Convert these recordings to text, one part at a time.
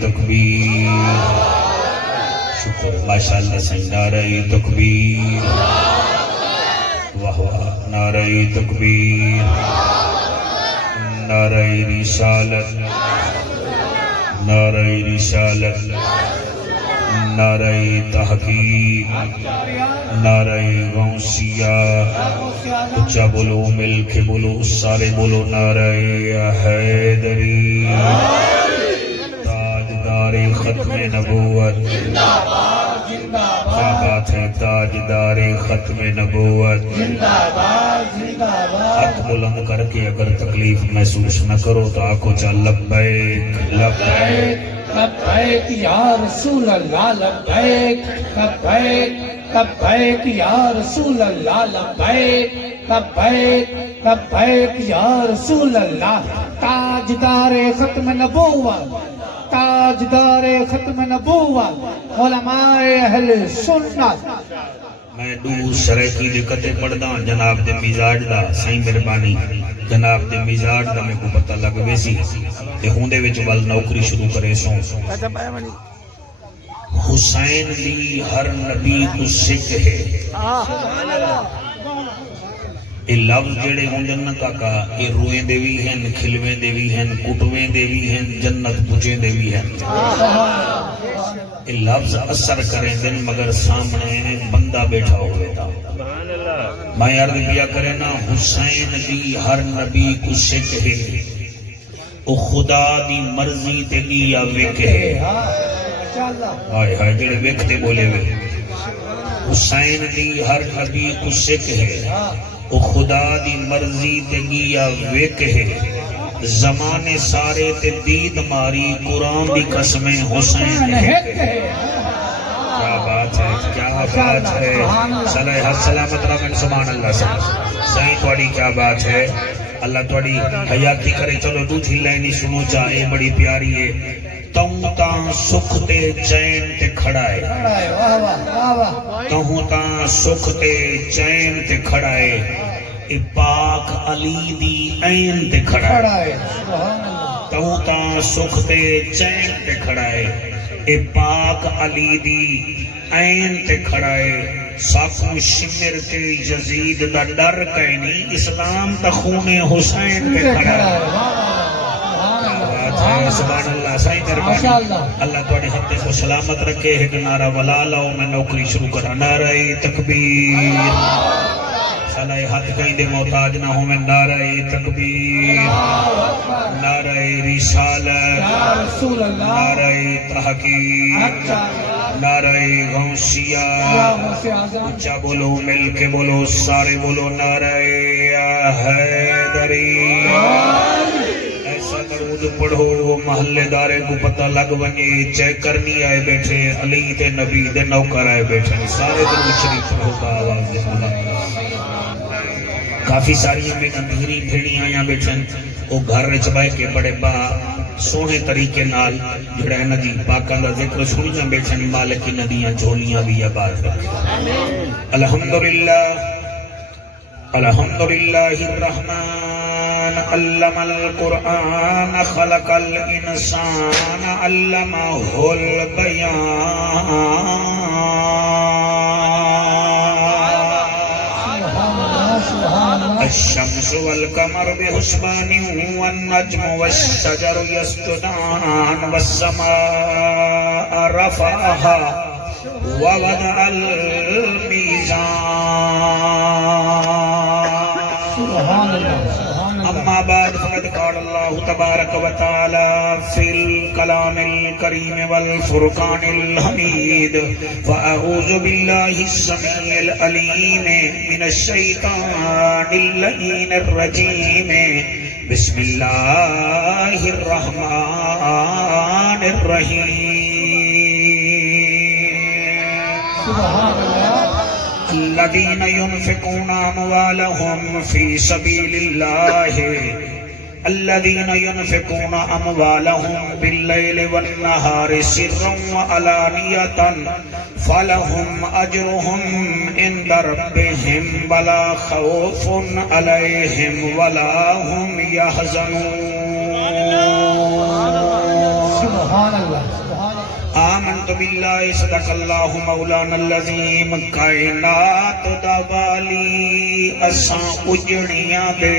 تکبیر شکر ماشاءاللہ صحیح نعرہ تکبیر واہ واہ نعرہ تکبیر نعرہ رسالت نعرہ رسالت نعرہ تحقیق نعرہ غوثیہ اچھا بولو مل کے بولو سارے بولو نعرہ حیدری تاجدار ختم نبوت کیا بات ہے تاجدار ختم نبوت ہاتھ بلند کر کے اگر تکلیف محسوس نہ کرو تو آنکھوں چاہ لبیک لبیک لبیک یا رسول اللہ لبیک لبیک لبیک یا رسول اللہ لبیک لبیک لبیک یا رسول اللہ تاجدار ختم نبوت تاجدار ختم نبوت علماء اہل سنت میں دوسرے کی لکھتے پڑھدا جناب دے مزاج دا سائیں مہربانی جناب دے مزاج دا میں کو پتہ لگ ویسی تے ہوندے وچ ول نوکری شروع کرے سو حسین دی ہر نبی تو سکھ ہے یہ لفظ جڑے ہوندے نا کاکا یہ روئیں دے بھی ہیں کھلویں دے بھی ہیں کٹویں دے بھی ہیں جنت پوچھیں دے بھی ہیں یہ لفظ اثر کریں دن مگر سامنے بندہ بیٹھا ہوئے تھا میں عرض کیا کرے نا حسین دی ہر نبی کو سکھ ہے او خدا دی مرضی تے گیا وک ہے ہائے ہائے جڑے وکتے بولے ہوئے حسین دی ہر نبی کو سکھ ہے او خدا دی مرضی تے گیا وک ہے زمانے سارے تے دید ماری قرآن دی قسمیں حسین ہے کیا بات ہے کیا بات ہے صلیحہ سلامت رحمن سبحان اللہ صحیح توڑی کیا بات ہے اللہ توڑی حیاتی کرے چلو دوسری لینی سنو چاہے بڑی پیاری ہے توں تاں سکھ تے چین تے کھڑا ہے توں تاں سکھ تے چین تے کھڑا ہے اے پاک علی دی عین تے کھڑا ہے توں تاں سکھ تے چین تے کھڑا ہے اے پاک علی دی عین تے کھڑا ہے ساکو شمر کے یزید دا ڈر کہنی اسلام تا خون حسین تے کھڑا ہے سبحان اللہ سائیں دربانی اللہ توڑے ہفتے کو سلامت رکھے ایک نعرہ ولا لاؤ میں نوکری شروع کرا نعرہ تکبیر صلاح ہاتھ کہیں دے محتاج نہ ہوں میں نعرہ تکبیر نعرہ رسالت نعرہ تحقیق نعرہ غوثیہ اچھا بولو مل کے بولو سارے بولو نعرہ حیدری ایسا درود پڑھو وہ محلے دارے کو پتہ لگ بنی چیک کرنی آئے بیٹھے علی دے نبی دے نوکر آئے بیٹھے سارے درود شریف پڑھو کا آواز دے بولا کافی ساری ہمیں اندھیری بھیڑی آیاں بیٹھن وہ گھر رچبائے کے بڑے با سونے طریقے نال جڑا ہے ندی پاکان دا ذکر سنیاں بیٹھن مالک کی ندیاں جھولیاں بھی آباد رکھیں الحمدللہ الحمدللہ الرحمن علم القرآن خلق الانسان علمہ البیان الشمس والقمر بحسبان والنجم والشجر يسجدان والسماء رفعها ووضع الميزان اما بعد فقد قال الله تبارك وتعالى في الكلام الكريم والفرقان الحميد فأعوذ بالله السميع العليم من الشيطان اللعين الرجيم بسم الله الرحمن الرحيم سبحان الله الذين ينفقون أموالهم في سبيل الله الذين ينفقون أموالهم بالليل والنهار سرا وعلانية فلهم أجرهم عند ربهم ولا خوف عليهم ولا هم يحزنون سبحان اللہ سبحان اللہ آمنت باللہ صدق اللہ مولانا العظیم کائنات دا والی اساں اجڑیاں دے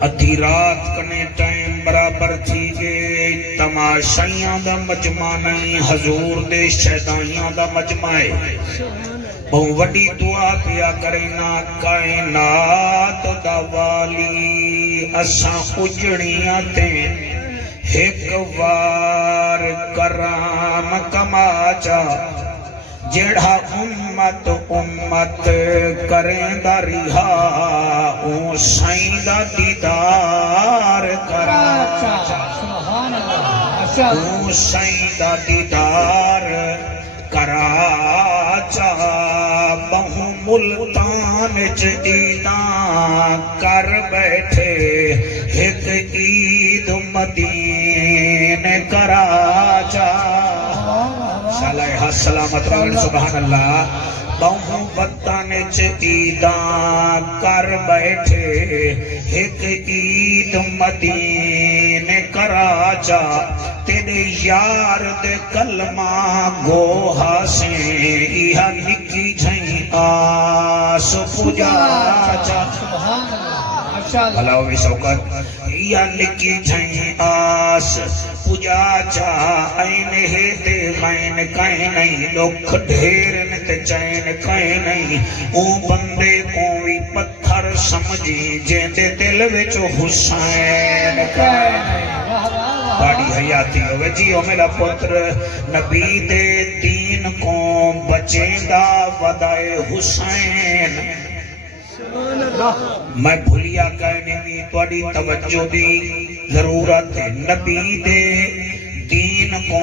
ادھی رات کنے ٹائم برابر تھی گئے تماشائیاں دا مجمع نہیں حضور دے شہدائیاں دا مجمع ہے بہت وڈی دعا پیا کرینا کائنات دا والی اساں اجڑیاں تے ایک وار کرام کما جا جڑا امت امت کریں دا رہا اون سائیں دا دیدار کرا سبحان اللہ ماشاء اللہ اون سائیں دا دیدار کرا چا بہو ملتان عیداں کر بیٹھے ایک عید مدینے کرا چا صالح سلامت رہن سبحان اللہ بہو وطن عیداں کر بیٹھے ایک عید مدینے کرا چا تیرے یار دے کلمہ گوہا سے ایہا نکی جھیں آس پجا چا سبحان اللہ ماشاء اللہ بھلاو بھی شوکت یا نکی جھیں آس پجا چا این ہے دے غین کہیں نہیں لکھ ڈھیرن تے چین کہیں نہیں او بندے کوئی پتھر سمجھی جین دے دل وچ حسین کہیں نہیں بڑی حیاتی ہوئے جی او میرا پتر نبی دے دین کو بچیں دا ودائے حسین میں بھولیا کہنے میں توڑی توجہ دی ضرورت ہے نبی دے دین کو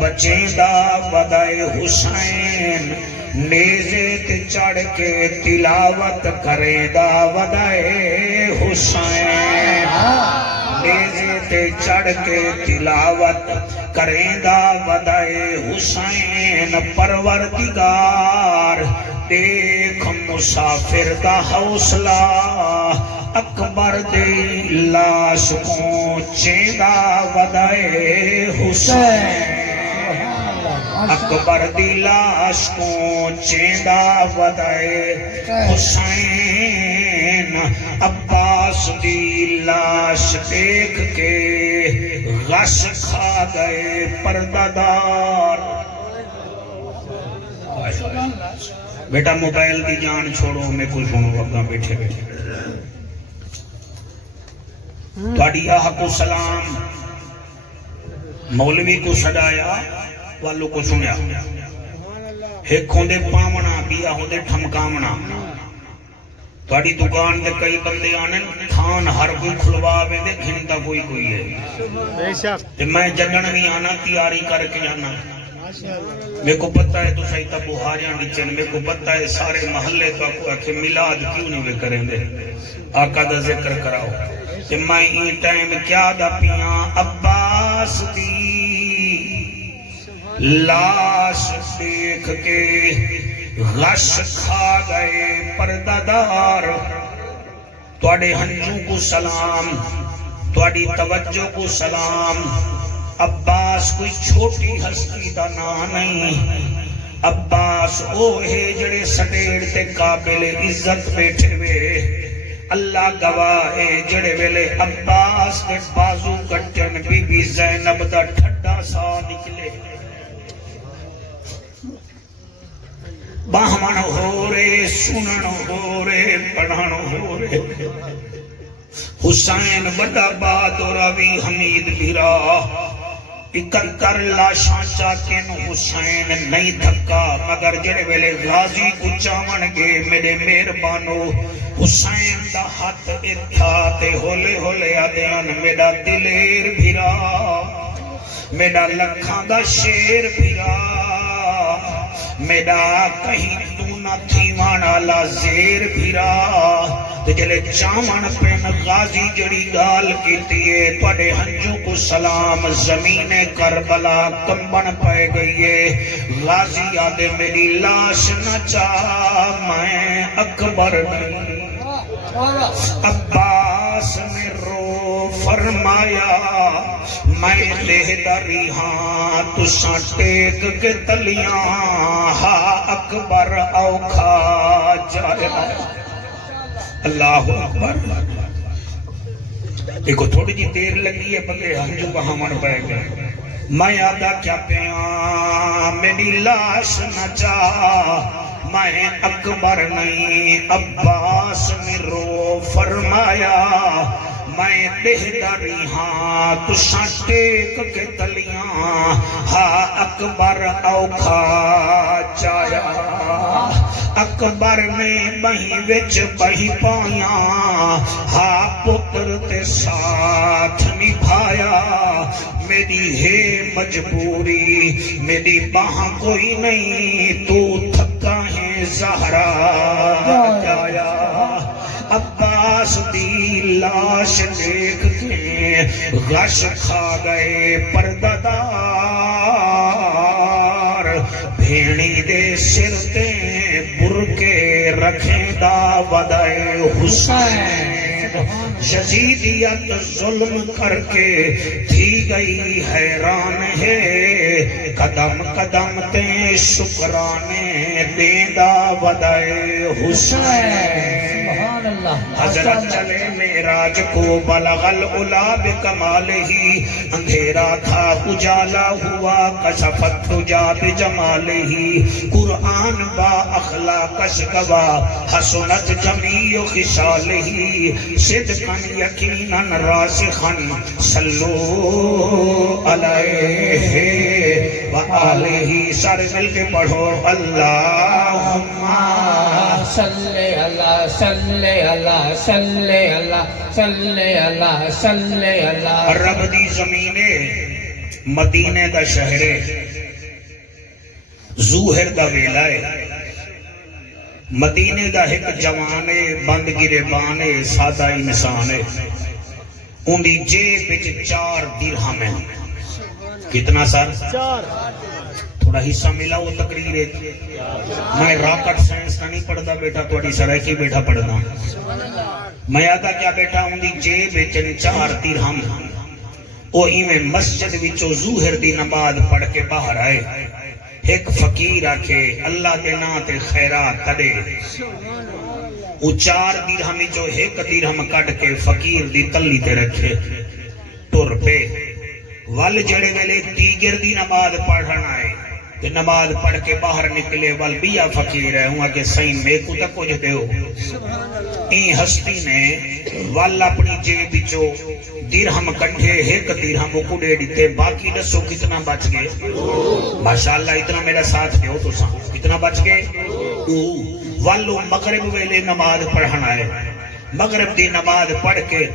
بچیں دا ودائے حسین نیزے تے چڑھ کے تلاوت کرے دا ودائے حسین نیزے تے چڑھ کے تلاوت کریں دا ودائے حسین پروردگار دیکھ مسافر دا حوصلہ اکبر دے لاش کو چیندہ ودائے حسین اکبر دی لاش کو چیندہ ودائے حسین عباس دی لاش دیکھ کے غش کھا گئے پردادار بیٹا موبائل کی جان چھوڑو میں کچھ سنو اگاں بیٹھے بیٹھے تھوڑی آہ کو سلام مولوی کو سڈایا والوں کو سنیا ایک ہوندے پامنا بیا ہوندے ٹھمکامنا تھوڑی دکان دے کئی بندے آنے تھان ہر کوئی کھلوا ویندے گھنٹا کوئی کوئی ہے تے میں جنن بھی آنا تیاری کر کے آنا میرے کو پتہ ہے تو سہیتا بہاریاں نیچن میرے کو پتہ ہے سارے محلے تو آکو کہ میلاد کیوں نہیں وہ کریں دے آقا دا ذکر کراؤ کہ میں این ٹائم کیا دا پیاں عباس دی لاش دیکھ کے غش کھا گئے پردادار تواڈے ہنجوں کو سلام تواڈی توجہ کو سلام عباس کوئی چھوٹی ہستی دا نام نہیں عباس او ہے جڑے سٹیڑ تے قابل عزت بیٹھے وے اللہ گواہ ہے جڑے ویلے عباس کے بازو کٹن بی بی زینب دا ٹھڈا سا نکلے باہمن ہو رے سنن ہو رے پڑھن ہو رے حسین بڑا بہادر ابھی حمید بھیرا اکتر لاشاں چاکن حسین نہیں دھکا مگر جڑے ویلے غازی کو چاون گے میرے مہربانو حسین دا ہاتھ اتھا تے ہولے ہولے آدیان میرا دلیر بھیرا میرا لکھاں دا شیر بھیرا میرا کہیں تو نہ تھیوانا لا زیر بھیرا تے جلے چاون پین غازی جڑی گال کیتی ہے توڑے ہنجوں کو سلام زمین کربلا کمبن پائے گئی ہے غازی آدھے میری لاش نہ چاہ میں اکبر نہیں عباس نے رو فرمایا میں دہداری ہاں تساں ٹیک کے تلیاں ہا اکبر اوکھا جایا اللہ اکبر دیکھو تھوڑی جی دیر لگی ہے بندے ہنجو بہامن پہ گئے میں آدھا کیا پیاں میری لاش نہ جا میں اکبر نہیں عباس نے رو فرمایا میں دہداری ہاں تساں ٹیک کے تلیاں ہا اکبر اوکھا جایا اکبر نے بہی وچ بہی پایاں ہا پتر تے ساتھ نبھایا میری ہے مجبوری میری باہاں کوئی نہیں تو تھکا ہے زہرا جایا عباس دی لاش دیکھ کے غش کھا گئے پردادار بھیڑی دے سر تے برکے رکھیں دا ودائے حسین یزیدیت ظلم کر کے تھی گئی حیران ہے قدم قدم تے شکرانے دیندہ ودائے حسین حضرت چلے معراج کو بلغ العلا بکمالہی اندھیرا تھا اجالا ہوا کشفت تجا بجمالہی قرآن با اخلاقش گوا حسنت جمیع خشالہی صدقا یقینا راسخا صلو علیہ وآلہ سارے مل کے پڑھو اللہم صلی اللہ صلی اللہ صلی اللہ صلی اللہ صلی اللہ رب دی زمینے مدینے دا شہرے زوہر دا ویلائے مدینے دا ایک جوانے بند گرے بانے سادہ انسانے انہی جیب بچ 4 درہم ہیں کتنا سر؟ 4 تھوڑا حصہ ملا وہ تقریر ہے میں راکٹ سائنس کا نہیں پڑھتا بیٹا تھوڑی سرائکی بیٹا پڑھنا میں آدھا کیا بیٹا انہی جیب بچ 4 درہم وہ ایویں مسجد وچوں ظہر دی نماز پڑھ کے باہر آئے ایک فقیر آکھے اللہ دے نا تے خیرات کدے وہ 4 درہم جو 1 درہم کٹ کے فقیر دی تلی تے رکھے ٹر پہ ول جڑے ویلے تیگر دی نماز پڑھن آئے تے نماز پڑھ کے باہر نکلے ول بیا فقیر ہے ہوں کہ سائیں میں کو تک کچھ دے ہو این ہستی نے ول اپنی جیب چو درہم کٹھے 1 درہم کو دے دیتے باقی دسو کتنا بچ گئے ماشاءاللہ اتنا میرا ساتھ دے ہو تو سا کتنا بچ گئے والو مغرب ویلے نماز پڑھن آئے مغرب دی نماز پڑھ کے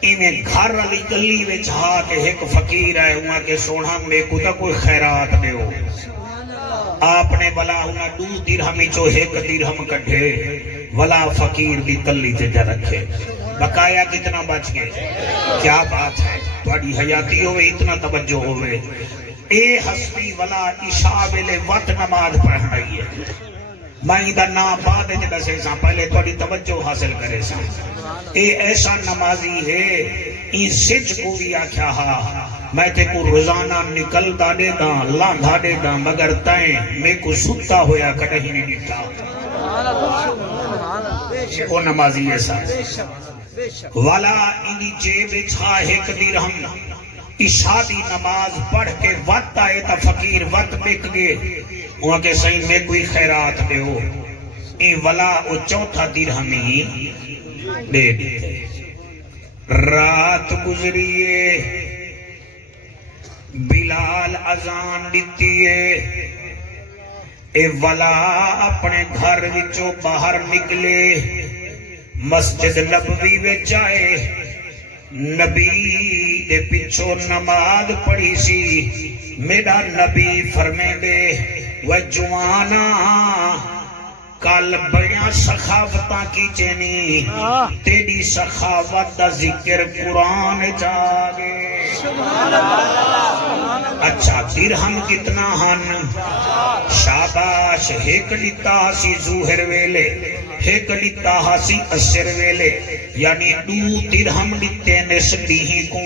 ایویں گھر والی گلی وچ ہا کے ایک فقیر آئے ہوا کہ سونا میں کو تا کوئی خیرات دے ہو آپ نے بلا ہونا 2 درہم چو 1 درہم کٹھے ولا فقیر دی تلی تے جا رکھے بقایا کتنا بچ گئے کیا بات ہے تھوڑی حیاتی ہوئے اتنا توجہ ہوئے اے ہستی ولا عشاء ویلے وقت نماز پڑھ رہی ہے میں دا نا بعد جدہ سے ساں پہلے تھوڑی توجہ حاصل کرے ساں اے ایسا نمازی ہے این سج کو بھی آکھا ہا میں تے کو روزانہ نکل دا دے دا لاندھا دے دا مگر تائیں میں کو ستا ہویا کٹہی نہیں دیتا وہ نمازی ایسا والا انہی جیب چھا 1 درہم عشاء دی نماز پڑھ کے وقت آئے تا فقیر وقت بک گئے وہاں کے صحیح میں کوئی خیرات دے ہو این ولا او 4 درہم ہی دے دیتے رات گزریے بلال اذان دیتیے اے ولا اپنے گھر وچوں باہر نکلے مسجد نبوی وچ آئے نبی دے پچھو نماز پڑھی سی میرا نبی فرمے دے وہ جوانا کل بڑیاں سخاوتاں کی چینی تیری سخاوت دا ذکر قرآن جاگے اچھا درہم کتنا ہن شاباش ایک لیتا سی ظہر ویلے ایک لیتا سی عصر ویلے یعنی 2 درہم لیتے نسبی کو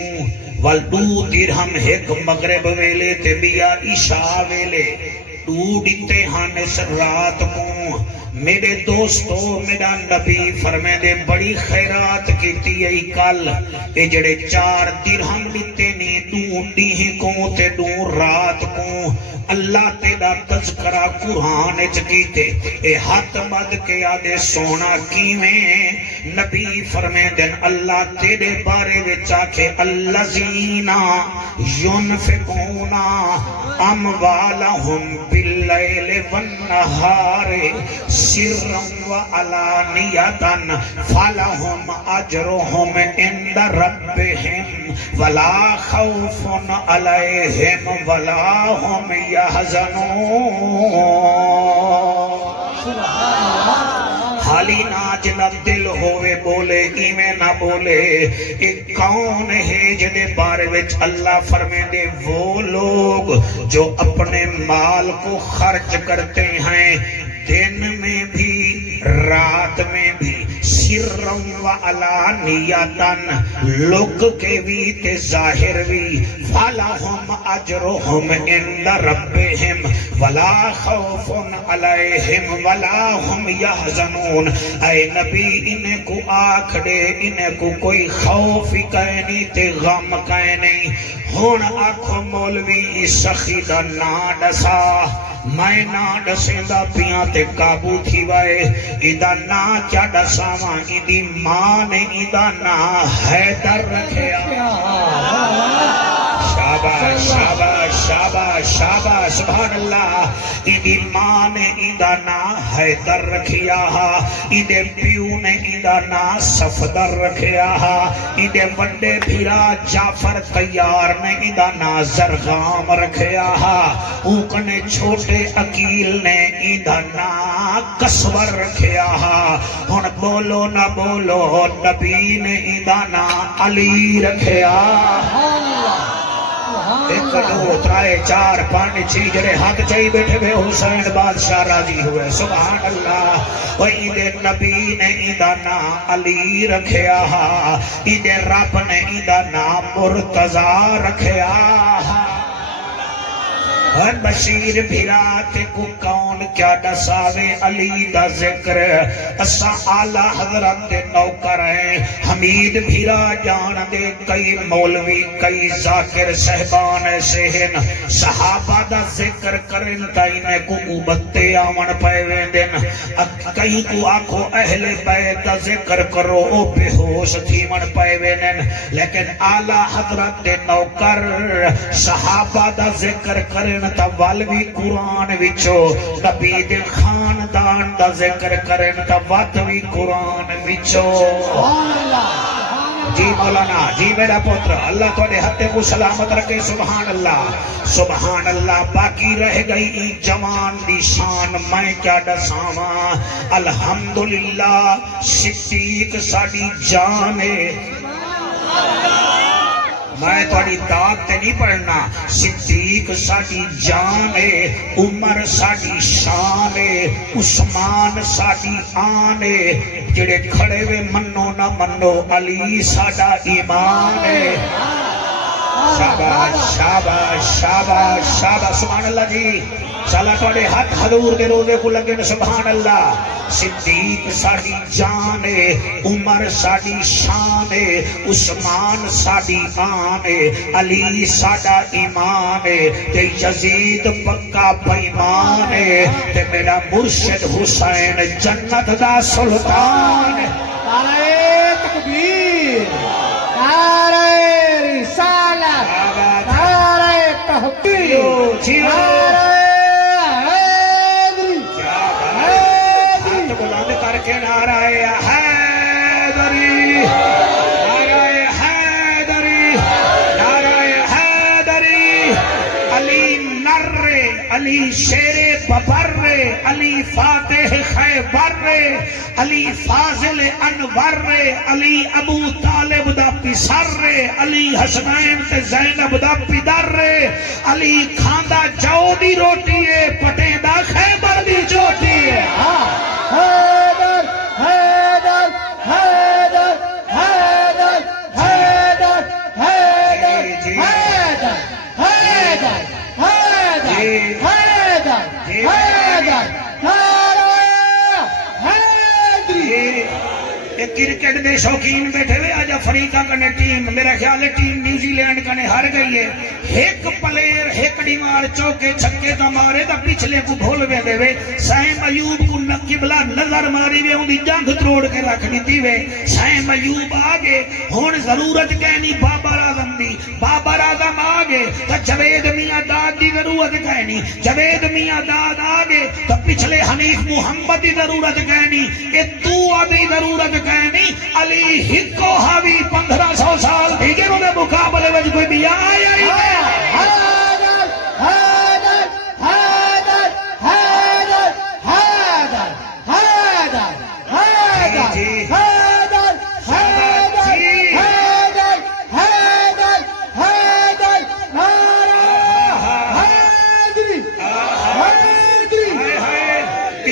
وال 2 درہم ایک مغرب ویلے تے بیا عشاء ویلے 2 لیتے ہن اس رات کو میرے دوستو میرا نبی فرمائے دے بڑی خیرات کیتی ہے کل اے جڑے 4 درہم لیتے نے 2 ڈیہ کو تے 2 رات کو اللہ تیرا تذکرہ قرآن چکیتے اے ہاتھ مد کے آدھے سونا کیویں نبی فرمائے دن اللہ تیرے بارے وچاکے اللذینہ ينفقونا اموالہم باللیل والنہار سرا وعلانیتا فلہم اجرہم عند ربہم ولا خوف علیہم ولا ہم یحزنون حالی ناجنت دل ہوئے بولے ایمیں نہ بولے ایک کون ہے جدے بارے وچ اللہ فرمے دے وہ لوگ جو اپنے مال کو خرچ کرتے ہیں دن میں بھی رات میں بھی سرم و علانیتن لوگ کے بھی تے ظاہر بھی فَلَهُمْ أَجْرُهُمْ عِنْدَ رَبِّهِمْ وَلَا خَوْفٌ عَلَيْهِمْ وَلَا هُمْ يَحْزَنُونَ اے نبی انہیں کو آکھ دے انہیں کو کوئی خوف کہے نہیں تے غم کہے نہیں ہون آکھو مولوی سخی دا نا ڈسا میں نا ڈسیندہ پیاں تے قابو تھی وائے ایدہ نا کیا ڈساواں ایدی ماں نے ایدہ نا حیدر رکھیا شاباش شاباش شاباش شاباش سبحان اللہ ایدی ماں نے ایدہ نا حیدر رکھیا ایدے پیو نے ایدہ نا صفدر رکھیا ایدے وڈے بھیرا جعفر تیار نے ایدہ نا زرغام رکھیا اوکنے چھوٹے عقیل نے ایدہ نا کسور رکھیا ہن بولو نہ بولو نبی نے ایدہ نا علی رکھیا ایک دو ترائے 4 5 6 جڑے ہاتھ چاہی بیٹھے بے حسین بادشاہ راضی ہوئے سبحان اللہ وہ ایدے نبی نے ایدہ نا علی رکھیا ایدے رب نے ایدہ نا مرتضی رکھیا ہر بشیر بھیرات کو کون کیا ڈساوے علی دا ذکر اسا آلہ حضرت دے نوکر ہیں حمید بھیرا جان دے کئی مولوی کئی ذاکر صحبان ایسے ہیں صحابہ دا ذکر کرن تا انہیں کو اوبتے آمن پائے دن کہیں کو آکھو اہل بیت دا ذکر کرو او بے ہوش تھی من پائے دن لیکن آلہ حضرت دے نوکر صحابہ دا ذکر کرن تا والوی قرآن وچو نبی دے خاندان دا ذکر کرن تا واتوی قرآن وچو جی مولانا جی میرا پتر اللہ توڑے ہتے کو سلامت رکھے سبحان اللہ باقی رہ گئی جوان دی شان میں کیا ڈساواں الحمدللہ صدیق ساڑی جانے میں توڑی داد تے نہیں پڑھنا صدیق ساڑی جانے عمر ساڑی شانے عثمان ساڑی آنے جڑے کھڑے وے منو نہ منو علی ساڑا ایمانے شاباش شاباش شاباش شاباش سبحان اللہ جی چلا توڑے ہاتھ حضور دے روزے کو لگے سبحان اللہ صدیق ساڑی جانے عمر ساڑی شانے عثمان ساڑی آنے علی ساڑا ایمانے تے یزید پکا بیمانے تے میرا مرشد حسین جنت دا سلطان نعرہ تکبیر نعرہ رسالت نعرہ تحقیق نعرہ نعرہ حیدری نعرہ حیدری نعرہ حیدری علی نر علی شیر ببر علی فاتح خیبر علی فاضل انور علی ابو طالب دا پسر علی حسنین تے زینب دا پدر علی کھاندا جو دی روٹی ہے پٹے دا خیبر دی چوٹی ہے حیدر حیدر حیدر حیدر حیدر حیدر حیدر حیدر حیدر حیدر حیدر نعرہ حیدری ایک کرکٹ دے شوقین بیٹھے ہوئے آج افریقہ کنے ٹیم میرا خیال ہے ٹیم نیوزی لینڈ کنے ہار گئی ہے ایک پلیر ایک ڈیمار چوکے چھکے تا مارے تا پچھلے کو بھول وے دے وے سائم ایوب کو قبلہ نظر ماری وے ان دی جنگ تروڑ کے رکھ دیتی وے سائم ایوب آگے ہون ضرورت کہنی بابر اعظم دی بابر اعظم آگے تا جوید میاں داد دی ضرورت کہنی جوید میاں داد آگے تا پچھلے حنیف محمد دی ضرورت کہنی اے تو آدھی ضرورت کہنی علی ہکو حاوی 1500 سال بھیگے انہیں مقابلے وجہ کوئی بھی آیا ہی ہے حیدر حیدر حیدر حیدر حیدر حیدر حیدر حیدر حیدر حیدر حیدر حیدر نعرہ حیدری حیدری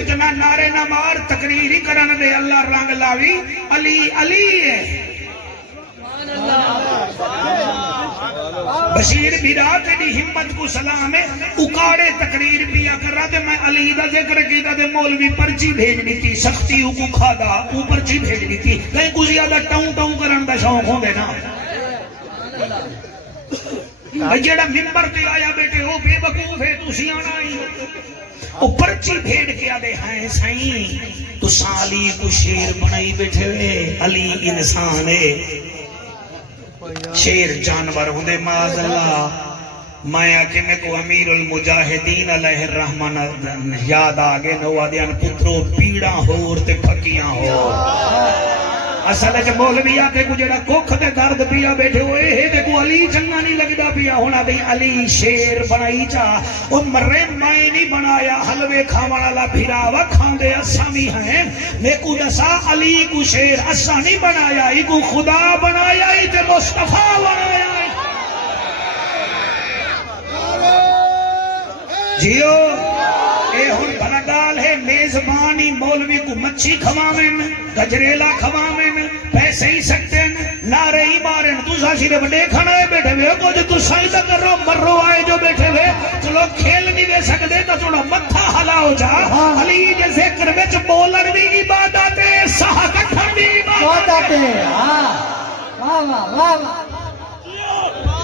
اتنا نعرے نہ مار تقریری کرن دے اللہ رنگ لاوی علی علی ہے بشیر بیرا تیری ہمت کو سلام ہے اکاڑے تقریر پیا کر رہا تھے میں علی دا ذکر کیتا تھے مولوی پرچی بھیجنی تھی سختی کو کھادا او پرچی بھیجنی تھی کہیں کو زیادہ ٹاؤں ٹاؤں کرن دا شوق ہوں دے نا جیڑا ممبر تے آیا بیٹے ہو بے وقوف ہے تو سیانا ہی او پرچی بھیج کے آدھے ہیں سائیں تو سالی کو شیر بنائی بیٹھے ہوئے علی انسان ہے شیر جانور ہوں دے معاذ اللہ مایا کہ میں کو امیر المجاہدین علیہ الرحمن یاد آگے نوادیان پترو پیڑا ہور تے پھکیاں ہو اصل ہے کہ مولوی آتے کو جڑا کوکھ تے درد پیا بیٹھے ہوئے ہے تے کو علی چنگا نہیں لگدا پیا ہونا بھی علی شیر بنائی چا او مرے میں نہیں بنایا حلوے کھاون والا بھراوا کھاندے اساں بھی ہیں میں کو دسا علی کو شیر اساں نہیں بنایا ای کو خدا بنایا ای تے مصطفی بنایا جیو اے ہن بھلا گال ہے میزبانی مولوی کو مچھی کھواویں گجریلا کھواویں پیسے ہی سکتے ہیں نعرے ہی مارن تسا صرف دیکھنا ہے بیٹھے ہوئے کچھ تسا ہی نہ کرو مرو آئے جو بیٹھے ہوئے چلو کھیل نہیں دے سکتے تو تھوڑا متھا ہلا ہو جا علی کے ذکر وچ بولن بھی عبادت ہے سہ کٹھن بھی عبادت ہے واہ واہ واہ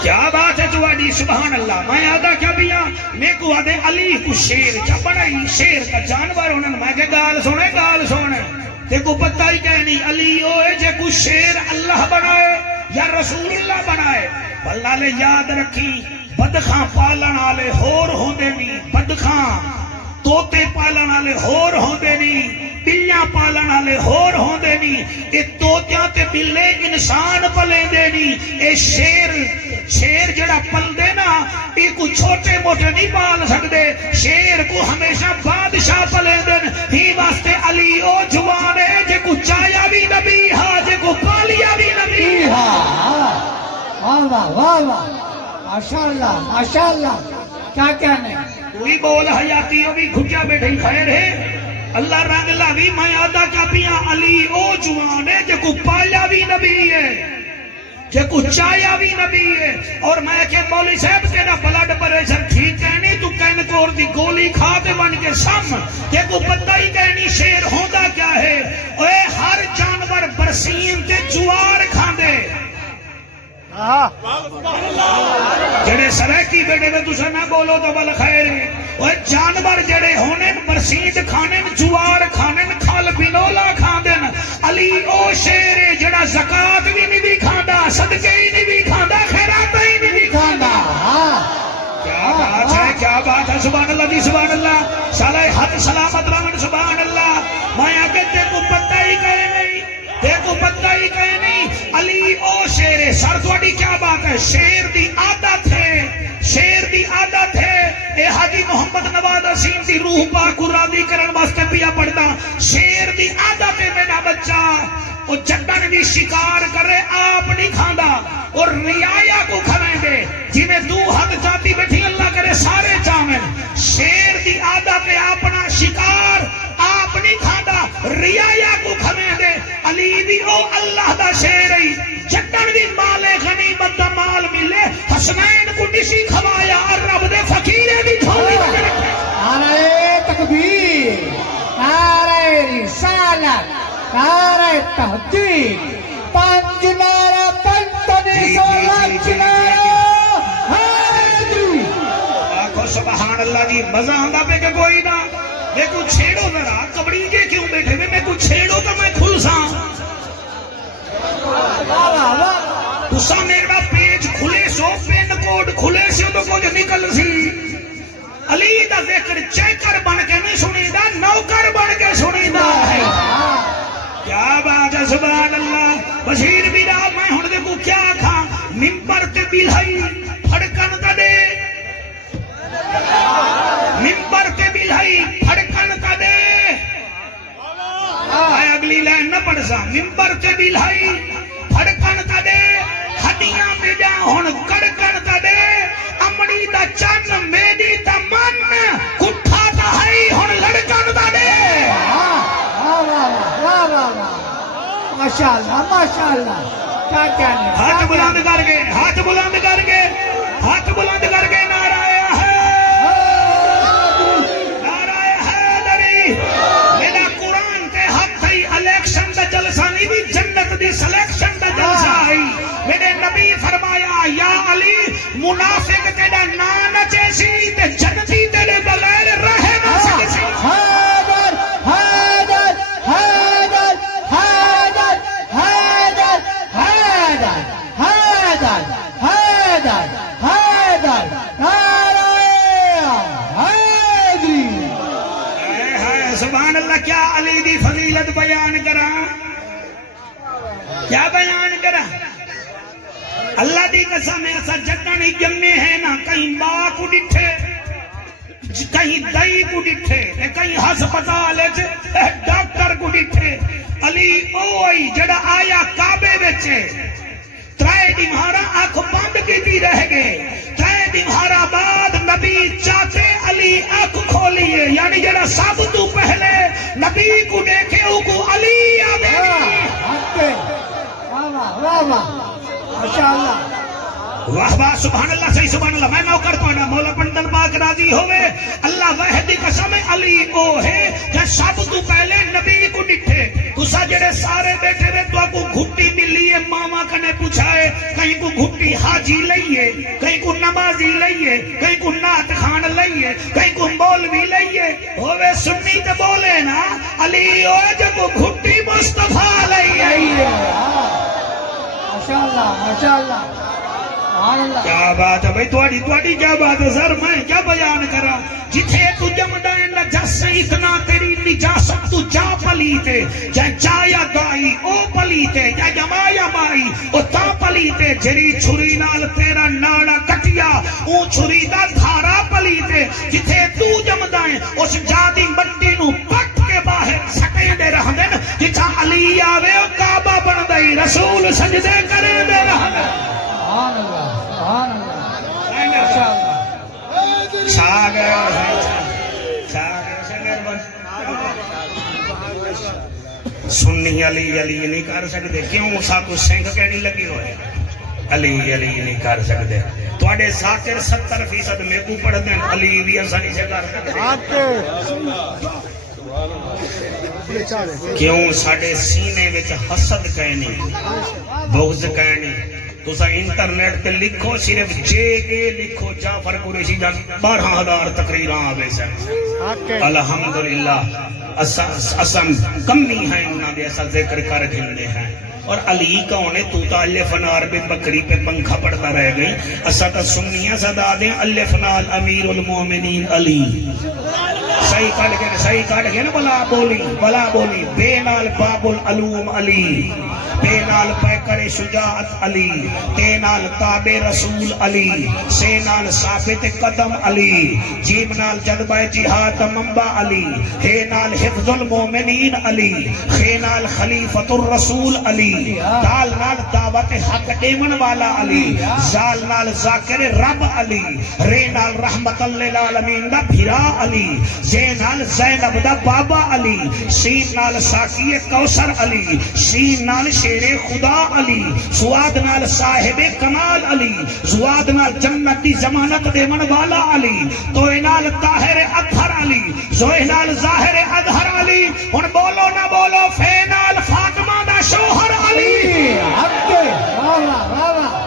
کیا بات ہے تواڈی سبحان اللہ میں آدھا کیا بیا میں کو آدھے علی کو شیر چا بنائی شیر کا جانور انہوں میں کہ گال سونے تے کو پتہ ہی کہ نہیں علی ہوئے جے کو شیر اللہ بنائے یا رسول اللہ بنائے اللہ لے یاد رکھی بدخاں پالن آلے ہور ہوندے نہیں بدخاں توتے پالن آلے ہور ہوندے نہیں بلیاں پالن آلے ہور ہوندے نہیں اے توتیاں تے بلے انسان پلے دے نہیں اے شیر جڑا پل دے نا اے کو چھوٹے موٹے نہیں پال سکتے شیر کو ہمیشہ بادشاہ پلے دن ہی واسطے علی او جوان ہے جے کو چایا بھی نبی ہاں جے کو پالیا بھی نبی ہاں واہ واہ واہ ماشاءاللہ کیا کہنے کوئی بول حیاتی ہو بھی گھٹیا بیٹھے خیر ہے اللہ رنگ لاوی میں آدھا کیا پیا علی او جوان ہے جے کو پایا بھی نبی ہے جے کو چایا بھی نبی ہے اور میں کہ مولوی صاحب تیرا بلڈ پریشر ٹھیک کہنی تو کہن کور دی گولی کھا کے بن کے سم جے کو پتہ ہی کہنی شیر ہوندا کیا ہے اے ہر جانور برسین تے جوار کھاندے جڑے سریکی بیٹے میں تُسے نہ بولو تو بل خیر ہے وہ جانور جڑے ہونے برسید کھانے جوار کھانے کھال بینولا کھاندے علی او شیر جڑا زکاة بھی نہیں بھی کھاندا صدقے ہی نہیں بھی کھاندا خیرات ہی نہیں بھی کھاندا کیا بات ہے سبحان اللہ دی سبحان اللہ سالہ حد سلامت رحمن سبحان اللہ میں آگے دیکھو پتہ ہی کہے نہیں دیکھو پتہ ہی کہے نہیں علی او شیر سر کیا بات ہے شیر دی عادت ہے اے حاجی محمد محمد نواز حسین دی روح پاک کو راضی کرن واسطے پیا پڑھدا شیر دی عادت ہے میرا بچہ وہ جدن بھی شکار کرے آپ نہیں کھاندا اور رعایا کو کھویں دے جی میں دو حد جاتی بیٹھی اللہ کرے سارے چاہیں شیر دی عادت ہے اپنا شکار آپ نہیں کھاندا رعایا کو کھویں دے علی بھی او اللہ دا شیر ہے جدن بھی مال غنیمت دا مال ملے حسنین کو ڈشی کھوایا اور رب دے فقیرے بھی جھولی میں رکھے نعرہ تکبیر، نعرہ رسالت، نعرہ تحقیق، پنج نعرہ پنتنی سولک نعرہ حیدری۔ آنکھو سبحان اللہ جی مزہ آندا پہ کہ کوئی نہ میں کو چھیڑو ذرا کبڑی کے کیوں بیٹھے ہوئے میں کو چھیڑو تو میں کھل ساں تسا میرا پیج کھلے سو پین کوڈ کھلے سے تو کچھ نکل سی علی دا ذکر چیکر بن کے نہیں سنی دا نوکر بن کے سنی دا ہے کیا بات ہے سبحان اللہ بشیر میرا میں ہن دیکھو کیا کھا ممبر تے بلہائی پھڑکن تا دے ممبر تے بلہائی پھڑکن تا دے آئے اگلی لائن نہ پڑھ سا ممبر تے بلہائی پھڑکن تا دے ہڈیاں میں جا ہن کڑکن تا دے امڑی دا چن میری تا من کٹھا تا ہے ہن لڑکن تا دے ماشاءاللہ ماشاءاللہ کیا کہنے ہاتھ بلند کر کے ہاتھ بلند کر کے ہاتھ بلند کر کے نعرہ ہے نعرہ حیدری میرا قرآن کے حق تھی الیکشن دا جلسہ نہیں بھی جنت دی سلیکشن دا جلسہ آئی میرے نبی فرمایا یا علی منافق تیرا نہ چیسی تے جنتی تیرے بغیر رہ نہ سکسی حیدر حیدر حیدر حیدر حیدر حیدر حیدر حیدر حیدر نعرہ حیدری۔ سبحان اللہ کیا علی دی فضیلت بیان کرا کیا بیان کرا اللہ دی قسم ایسا جگہ نہیں جمے ہیں نا کہیں ماں کو ڈٹھے کہیں دائی کو ڈٹھے کہیں ہسپتال ڈاکٹر کو ڈٹھے علی اوئی جڑا آیا کعبے بچے ترائے دمہارا آنکھ بند کی بھی رہ گئے ترائے دمہارا بعد نبی چاہتے علی آنکھ کھولیے یعنی جڑا سب تو پہلے نبی کو دیکھے او کو علی آدھے واہ واہ ماشاءاللہ واہ واہ سبحان اللہ صحیح سبحان اللہ میں نوکر تو نا مولا پنڈن پاک راضی ہوئے اللہ واحد قسم علی او ہے کہ سب تو پہلے نبی کو ڈٹھے تسا جڑے سارے بیٹھے رہے تو کو گھٹی ملی ہے ماما کنے پوچھائے کہیں کو گھٹی حاجی لئیے کہیں کو نمازی لئیے کہیں کو نعت خان لئیے کہیں کو مولوی لئیے ہوئے سنی تے بولے نا علی او جب گھٹی مصطفیٰ لئیے ماشاءاللہ ماشاءاللہ کیا بات ہے بھئی توڑی کیا بات ہے سر میں کیا بیان کرا جتھے تو جمدائیں نجس اتنا تیری نجاست تو جا پلیتے جا جایا دائی او پلیتے جا جمایا بائی او تا پلیتے جری چھری نال تیرا ناڑا کٹیا او چھری دا دھارا پلیتے جتھے تو جمدائیں اس جادی مٹی نو پٹ کے باہر سکیں دے رہ دیں جتھا علی آوے او کعبہ بن دائی رسول سجدے کرے دے رہ دیں سبحان اللہ سبحان اللہ ماشاءاللہ سنی علی علی نہیں کر سکتے کیوں سا کو سنگ کے نہیں لگی ہوئے علی علی نہیں کر سکتے تواڈے ذاکر 70% میں کو پڑھ دیں علی بھی آسانی سے کر سکتے کیوں ساڈے سینے وچ حسد کہنی بغض کہنی تسا انٹرنیٹ تے لکھو صرف جے اے لکھو جعفر قریشی جان 12,000 تقریراں آوے سن الحمدللہ اسم کمی ہیں انہاں دے اسا ذکر کر گھندے ہیں اور علی کون ہے تو الف نار پہ بکری پہ پنکھا پڑتا رہ گئی اسا تا سنیاں صدا دیں الف نال امیر المومنین علی صحیح کاٹ گئے نا بلا بولی بے نال باب العلوم علی تے نال پیکر شجاعت علی، تے نال تابع رسول علی، سے نال ثابت قدم علی، جیم نال جذبہ جہاد منبع علی، ہے نال حفظ المومنین علی، خے نال خلیفۃ الرسول علی، دال نال دعوت حق دیون والا علی، زال نال ذاکر رب علی، رے نال رحمت للعالمین دا بھرا علی، زے نال زینب دا بابا علی، سین نال ساقی کوثر علی، شین نال شیر خدا علی، سواد نال صاحب کمال علی، زواد نال جنت دی ضمانت دیون والا علی، توئے نال طاہر اطہر علی، زوئے نال ظاہر اظہر علی، ہن بولو نہ بولو فے نال فاطمہ دا شوہر علی۔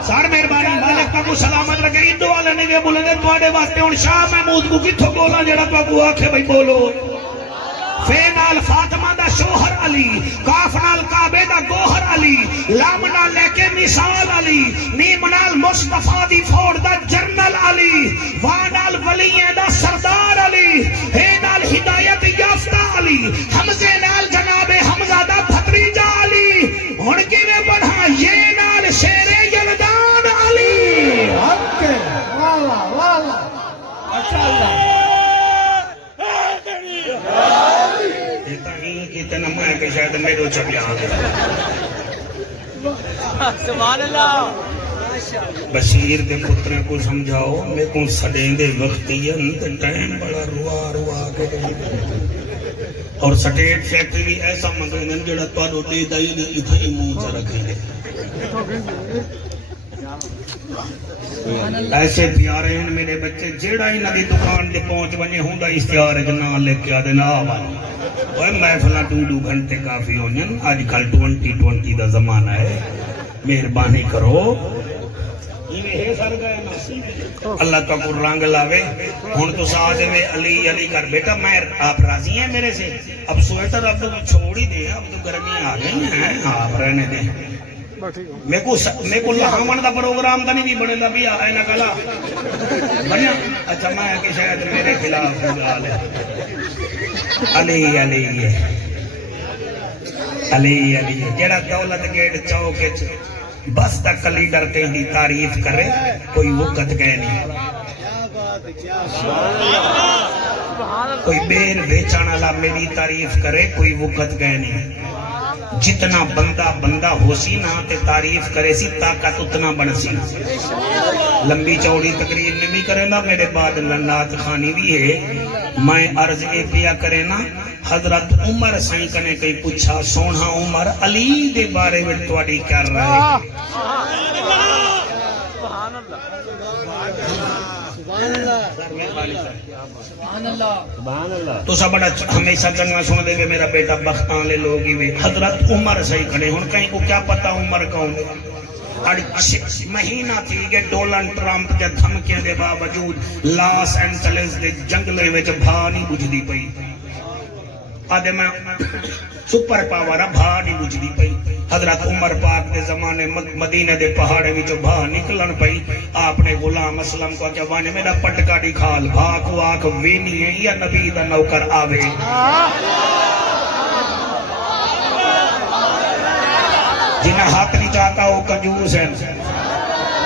سار مہربانی مالک کو سلامت رکھے، ہندو والے نے بولے دے تواڈے واسطے ہن شاہ محمود کو کتھوں بولاں جڑا کو آکھے بھئی بولو۔ فے نال فاطمہ دا شوہر علی، کاف نال کعبے دا گوہر علی، لام نال لے کے مثال علی، نیم نال مصطفیٰ دی فوج دا جرنل علی، وا نال ولییں دا سردار علی، ہے نال ہدایت یافتہ علی، حمزے نال جناب حمزہ دا بھتریجا علی، ہن کیویں بڑھا یہ نال شیر یلدان علی۔ اتنا میں کہ شاید میرے چپیاں سبحان اللہ۔ بشیر دے پتریں کو سمجھاؤ میں کو سڑیں دے وقتین تے ٹائم بڑا روا روا کے اور سٹیٹ فیکٹری بھی ایسا منگن جڑا تواڈو دے دائی نے اتھا ہی منہ چ رکھیں دے۔ ایسے پیارے ہیں میرے بچے، جیڑا ہی ندی دکان دے پہنچ بنے ہوندا اشتہار جنا لے کے آدے نہ آوان اوے محفلاں 2 گھنٹے کافی ہونن، آج کل 2020 دا زمانہ ہے، مہربانی کرو۔ اللہ کا کو رنگ لاوے ہن تو ساز میں علی علی کر بیٹا میں آپ راضی ہیں میرے سے؟ اب سویٹر اب تو چھوڑ ہی دیں، اب تو گرمی آ گئی ہیں، آپ رہنے دیں۔ میں کو لہامن دا پروگرام تا نہیں بھی بڑے دا بھی آئے نہ کلا بنیا۔ اچھا میں کہ شاید میرے خلاف گال ہے۔ علی علی علی علی جڑا دولت گیٹ چوک بس تک لیڈر کہیں تعریف کرے کوئی وقت کہہ نہیں، کوئی بیر بیچان والا میری تعریف کرے کوئی وقت کہہ نہیں۔ جتنا بندہ ہو سی نا تے تعریف کرے سی طاقت اتنا بن سی۔ لمبی چوڑی تقریر میں بھی کرے نا، میرے بعد نعت خوانی بھی ہے۔ میں عرض اے پیا کرے نا، حضرت عمر سائیں کنے کئی پوچھا سونا عمر علی دے بارے میں تواڈی کیا رائے ہے؟ تو سب بڑا ہمیشہ چنگا سن دے گے میرا بیٹا بختان لے لوگی میں حضرت عمر صحیح کھڑے ہن کہیں کو کیا پتا عمر کون ہے؟ مہینہ تھی کہ ڈونلڈ ٹرمپ کے دھمکیاں دے باوجود لاس اینجلس دے جنگلے وچ بھا نہیں بجھدی پئی، آدھے میں سپر پاور بھا نہیں بجھدی پئی۔ حضرت عمر پاک دے زمانے مدینے دے پہاڑے وچ بھا نکلن پئی، آپ نے غلام اسلم کو کہ وانے میرا پٹکا دی کھال بھا کو آکھ وینی ہے یا نبی دا نوکر آوے۔ جنہیں ہاتھ نہیں چاہتا وہ کنجوس ہیں،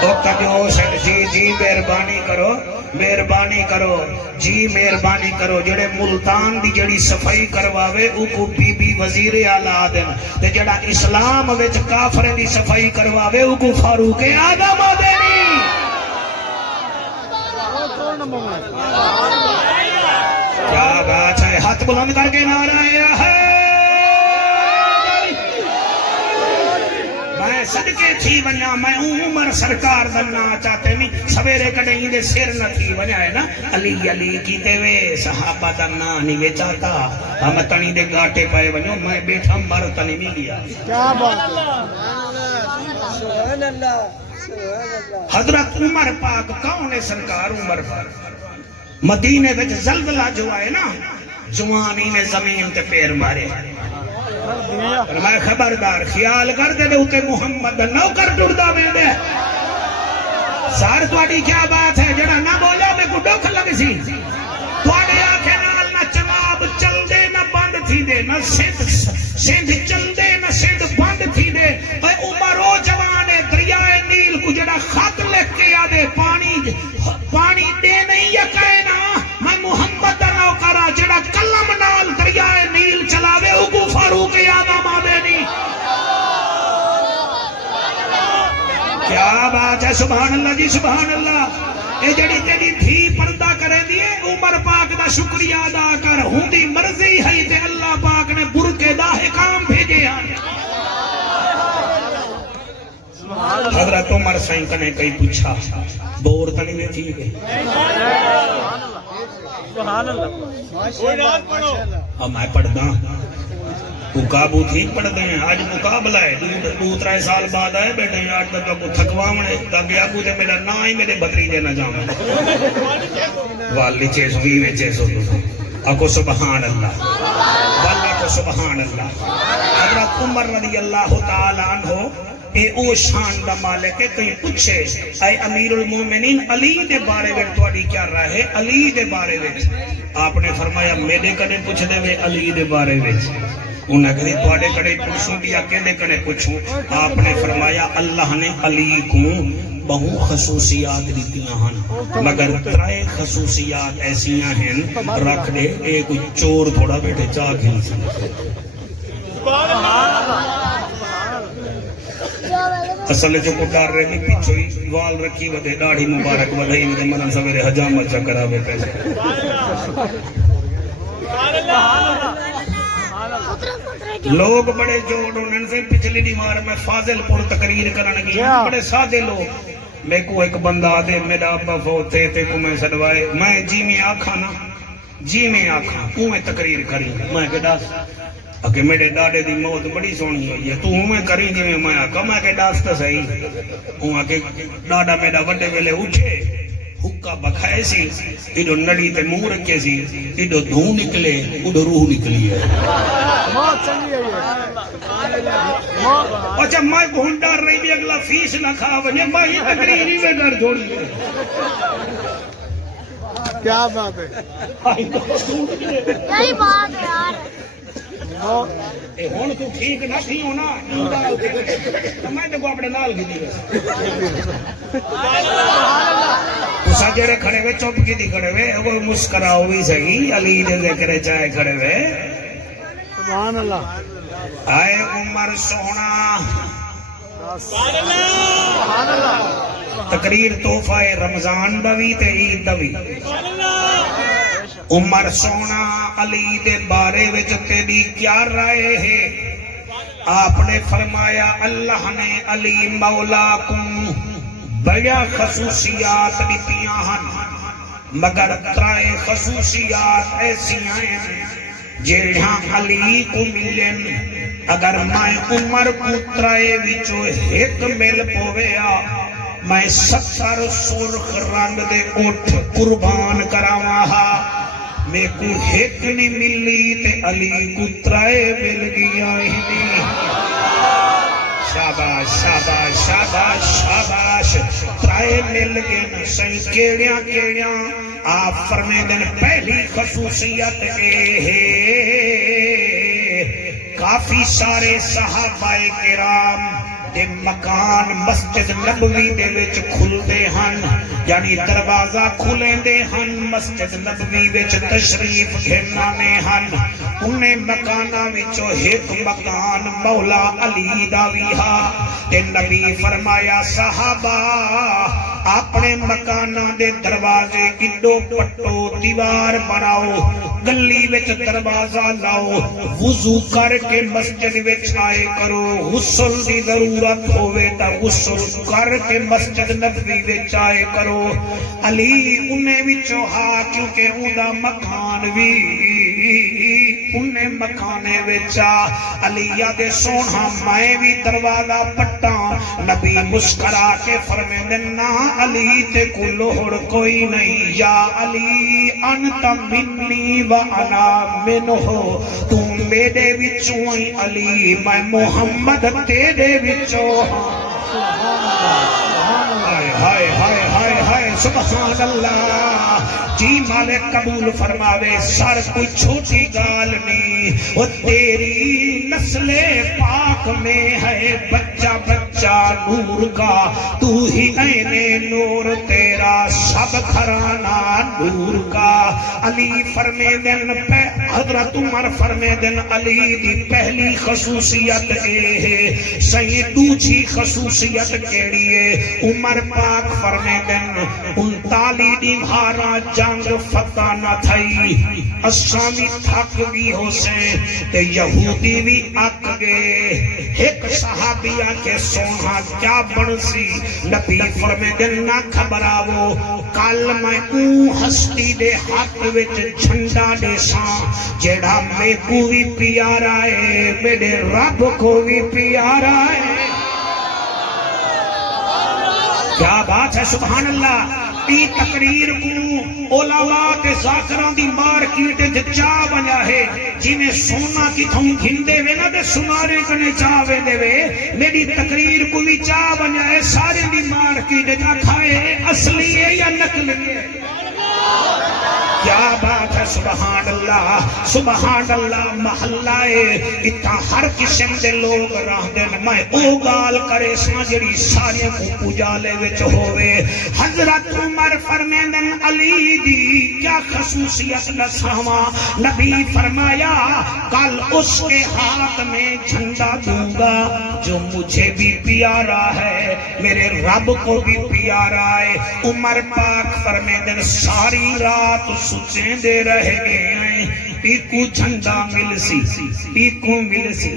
وہ کنجوس ہیں۔ جی جی مہربانی کرو، مہربانی کرو جی، مہربانی کرو۔ جڑے ملتان دی جڑی صفائی کرواوے او کو بی بی وزیر اعلیٰ آدن، تے جڑا اسلام وچ کافر دی صفائی کرواوے او کو فاروق اعظم آدنی۔ کیا بات ہے، ہاتھ بلند کر کے نعرہ ہے۔ صدقے تھی ونیا میں عمر سرکار دننا چاہتے نہیں، سویرے کڑیں دے سر نہ تھی ونیا ہے نا، علی علی کیتے وے صحابہ دننا نہیں وے چاہتا، ہم تنی دے گاٹے پائے ونیو میں بیٹھا مر تنی نہیں گیا۔ کیا بات ہے، حضرت عمر پاک کون ہے؟ سرکار عمر پاک مدینے وچ زلزلہ جو آئے نا، جوانی نے زمین تے پیر مارے، میں خبردار خیال کر دے دے اتے محمد نوکر ٹردہ میں دے۔ سار تواڈی کیا بات ہے جڑا نہ بولو میں کو ڈوکھ لگ سی، تواڈے آنکھیں نال نہ چناب چل دے نہ بند تھی دے، نہ سندھ چل دے نہ سندھ بند تھی دے، دے پانی دے نہیں یکائے نا میں محمد دا نوکرا جڑا کلم نال دریائے نیل چلاوے اگو فاروق اعظم آدے نہیں کیا بات ہے سبحان اللہ جی سبحان اللہ اے جڑی تیری دھی پردہ کرے دیئے عمر پاک دا شکریہ ادا کر ہوں دی مرضی ہے تے اللہ پاک نے برکے دا حکام بھیجے آنے حضرت عمر سائن کنے کئی پوچھا بور تنی میں تھی گئے سبحان اللہ کوئی رات پڑھو اب میں پڑھنا تو قابو تھی پڑھ دیں آج مقابلہ ہے دوسرے سال بعد آئے بیٹھے ہیں آج تک کو تھکواونے تاکہ ابو دے میرا نا ہی میرے بھتریجے نہ جاؤں والی چیز ہوئی میں چیز ہو اکو سبحان اللہ والا کو سبحان اللہ حضرت عمر رضی اللہ تعالیٰ عنہ اے او شان دا مالک ہے کہیں پوچھے اے امیر المومنین علی دے بارے میں توڑی کیا رہا ہے علی دے بارے میں آپ نے فرمایا میرے کنے پوچھ دے وے علی دے بارے میں انہاں کہتے توڑے کڑے پوچھوں بھی اکیلے کڑے پوچھوں آپ نے فرمایا اللہ نے علی کو بہو خصوصیات دیتیاں ہیں مگر ترائے خصوصیات ایسیاں ہیں رکھ دے ایک چور تھوڑا بیٹھے چاہ گھل سے اصل جو کٹار رہے بھی پیچھوئی وال رکھی ودے داڑھی مبارک ودائی ودے منن سویرے حجام اچھا کراوے پیسے لوگ بڑے جوڑ انہوں سے پچھلی دیوار میں فاضل پور تقریر کرنے گیا بڑے سادے لوگ میں کو ایک بندہ دے میرا ابا فوتے تے کو میں سڑوائے میں جی میں آکھا نا جی میں آکھا تو میں تقریر کری میں کہا کہ میرے ڈاڈے دی موت بڑی سونی ہوئی ہے تو میں کری جی میں آکھا میں کہ ڈاستا صحیح ہوں کہ ڈاڈا میرا وڈے ویلے اٹھے حکا بکھائے سی ایڈو نڑی تے منہ رکھے سی ایڈو دھوں نکلے ایڈو روح نکلی ہے اچھا میں بہن ڈار رہی بھی اگلا فیس نہ کھا وجہ میں ہی تقریری میں گھر جوڑی ہے کیا بات ہے یہی بات ہے یار اے ہون تو ٹھیک نہ تھی ہونا تو میں تو کو اپنے نال کی دی اسا جڑے کھڑے ہوئے چپ کی دی کھڑے ہوئے کوئی مسکراؤ بھی صحیح علی دے ذکر چاہے کھڑے ہوئے سبحان اللہ آئے عمر سونا سبحان اللہ تقریر تحفہ رمضان دوی تے عید دوی عمر سونا علی دے بارے وچ تیری کیا رائے ہے آپ نے فرمایا اللہ نے علی مولا کم بڑا خصوصیات دیتیاں ہیں مگر ترائے خصوصیات ایسی ہیں جہاں علی کو ملن اگر میں عمر کو ترائے وچو ایک مل پویا میں 70 سرخ رنگ دے اٹھ قربان کراواں میں کو ایک نہیں ملی تے علی کو ترائے مل گیا ہی نہیں شاباش شاباش شاباش شاباش ترائے مل گئے سہی کیڑیاں کیڑیاں آپ فرمے دن پہلی خصوصیت اے ہے کافی سارے صحابہ کرام دے مکان مسجد نبوی دے وچ کھل دے ہن یعنی دروازہ کھلیں دے ہن مسجد نبوی وچ تشریف گھنانے ہن انہیں مکانہ وچو ایک مکان مولا علی دا وی ہا تے نبی فرمایا صحابہ اپنے مکانہ دے دروازے اڈو پٹو دیوار بناؤ گلی وچ دروازہ لاؤ وضو کر کے مسجد وچ آئے کرو غسل دی ضرورت ہوئے تا غسل کر کے مسجد نبوی وچ آئے کرو علی انہیں وچو ہا کیونکہ اوندا مکان بھی انہیں مکانے وچا علی یاد سونا میں بھی دروازہ پٹا نبی مسکرا کے فرمے نا علی تے کو لوڑ کوئی نہیں یا علی انت منی و انا منہو تم میرے وچوں علی میں محمد تیرے وچوں ہائے ہائے ہائے ہائے ہائے سبحان اللہ جی مالک قبول فرماوے سر کوئی چھوٹی گال نہیں وہ تیری نسل پاک میں ہے بچہ بچہ بچہ نور کا، تو ہی عین نور تیرا سب گھرانہ نور کا۔ علی فرمے دن پہ حضرت عمر فرمے دن علی دی پہلی خصوصیت اے ہے، صحیح دوسری خصوصیت کیڑی ہے؟ عمر پاک فرمے دن 39 دی بھارا جنگ فتح نہ تھئی، اسامی تھک بھی ہو سے تے یہودی بھی اک گئے۔ ایک صحابیہ کے سونا کیا بنسی؟ نبی فرمے دن نہ گھبراو، کل میں اون ہستی دے ہاتھ وچ جھنڈا دے ساں جیڑا میں کو بھی پیارا ہے، میرے رب کو بھی پیارا ہے۔ کیا بات ہے، سبحان اللہ۔ ای تقریر کو علماء کے ذاکران دی مارکیٹ چاہ بنیا ہے، جنہیں سونا کی تھوں گھندے وے نا دے سنارے کنے چاہ وے دے وے، میری تقریر کو بھی چاہ بنیا ہے، سارے دی مارکیٹ جا کھائے اصلی ہے یا نقل ہے۔ کیا بات ہے، سبحان اللہ سبحان اللہ۔ محلہ اتنا ہر قسم دے لوگ راہ دن میں او گال کرے ساں جڑی سارے کو پجالے وچ ہوئے۔ حضرت عمر فرمیندن علی دی کیا خصوصیت نساواں؟ نبی فرمایا کل اس کے ہاتھ میں جھنڈا دوں گا جو مجھے بھی پیارا ہے، میرے رب کو بھی پیارا ہے۔ عمر پاک فرمیندن ساری رات سچیں دے رہ گئے ہیں، ایکو جھنڈا مل سی، ایکو مل سی،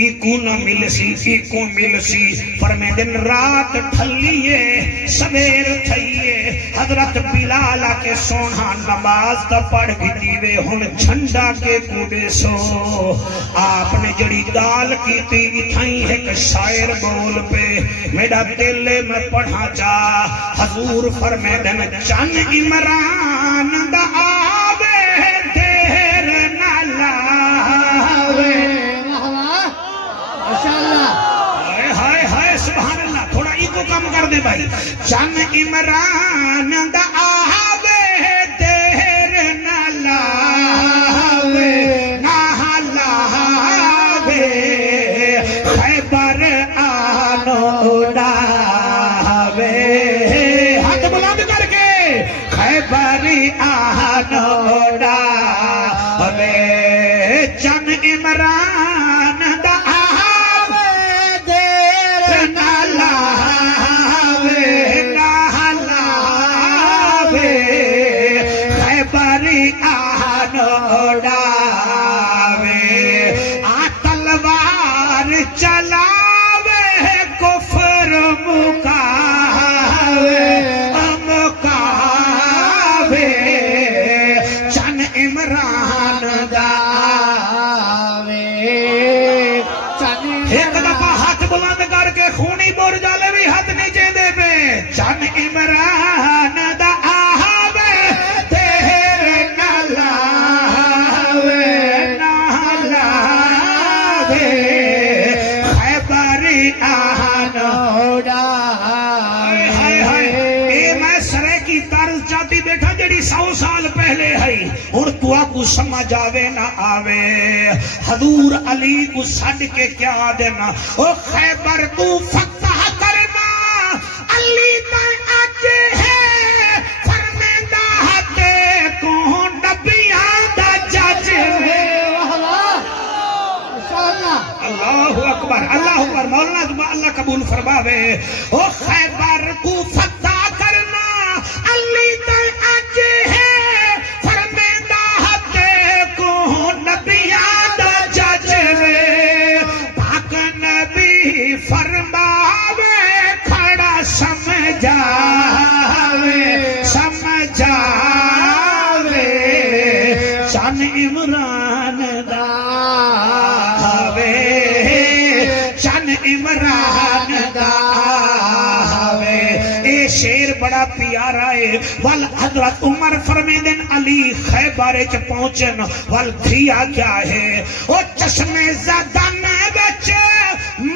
ایکو نہ مل سی، ایکو مل سی۔ فرمے دن رات ڈھلیے سویر تھئیے، حضرت بلال کے سونا نماز دا پڑھ گئی وے ہن جھنڈا کے کوڑے سو۔ آپ نے جڑی گال کی تھی اتھائی ایک شاعر بول پہ میرا دل میں پڑھا جا۔ حضور فرمے دن چن عمران دا آوے دیر نہ لاوے۔ ہائے ہائے ہائے سبحان اللہ، تھوڑا ایکو کم کر دے بھائی۔ چن عمران دا آوے دیر نہ لاوے نہ لاوے، خیبر آنو ڈاوے، ہاتھ بلند کر کے خیبر آنو ڈاوے، چن عمران دا آوے دیر نہ لاوے نہ لاوے، خیبر آنو ڈاوے، آ تلوار چلاوے کفر مکاوے مکاوے، چن عمران دا آوے۔ ایک دفعہ ہاتھ بلند کر کے خونی بور جالے بھی ہاتھ نیچے دے پہ، چن عمران دا آوے دیر نہ لاوے نہ لاوے، خیبر آنو ڈاوے۔ ہائے ہائے اے میں سرے کی طرز چاہتی دیکھا جڑی 100 سال پہلے ہے، اور تو کو سمجھ آوے نہ آوے۔ حضور علی کو سڈ کے کیا دینا، او خیبر کو فتح کرنا علی تے اج ہے، فرمیندہ تے کو نبیاں دا جج ہے۔ اللہ اکبر اللہ اکبر، مولانا اللہ قبول فرماوے۔ او خیبر کو فتح کرنا علی تے اج ہے، فرمیندہ تے کو نبیاں دا جج ہے، پاک نبی فرماوے کھڑا سمجھاوے سمجھاوے، چن عمران دا آوے چن عمران دا آوے۔ اے شیر بڑا پیارا ہے۔ وال حضرت عمر فرمیندن علی خیبر چ پہنچن، وال دھیا کیا ہے؟ او چشمے زدن وچ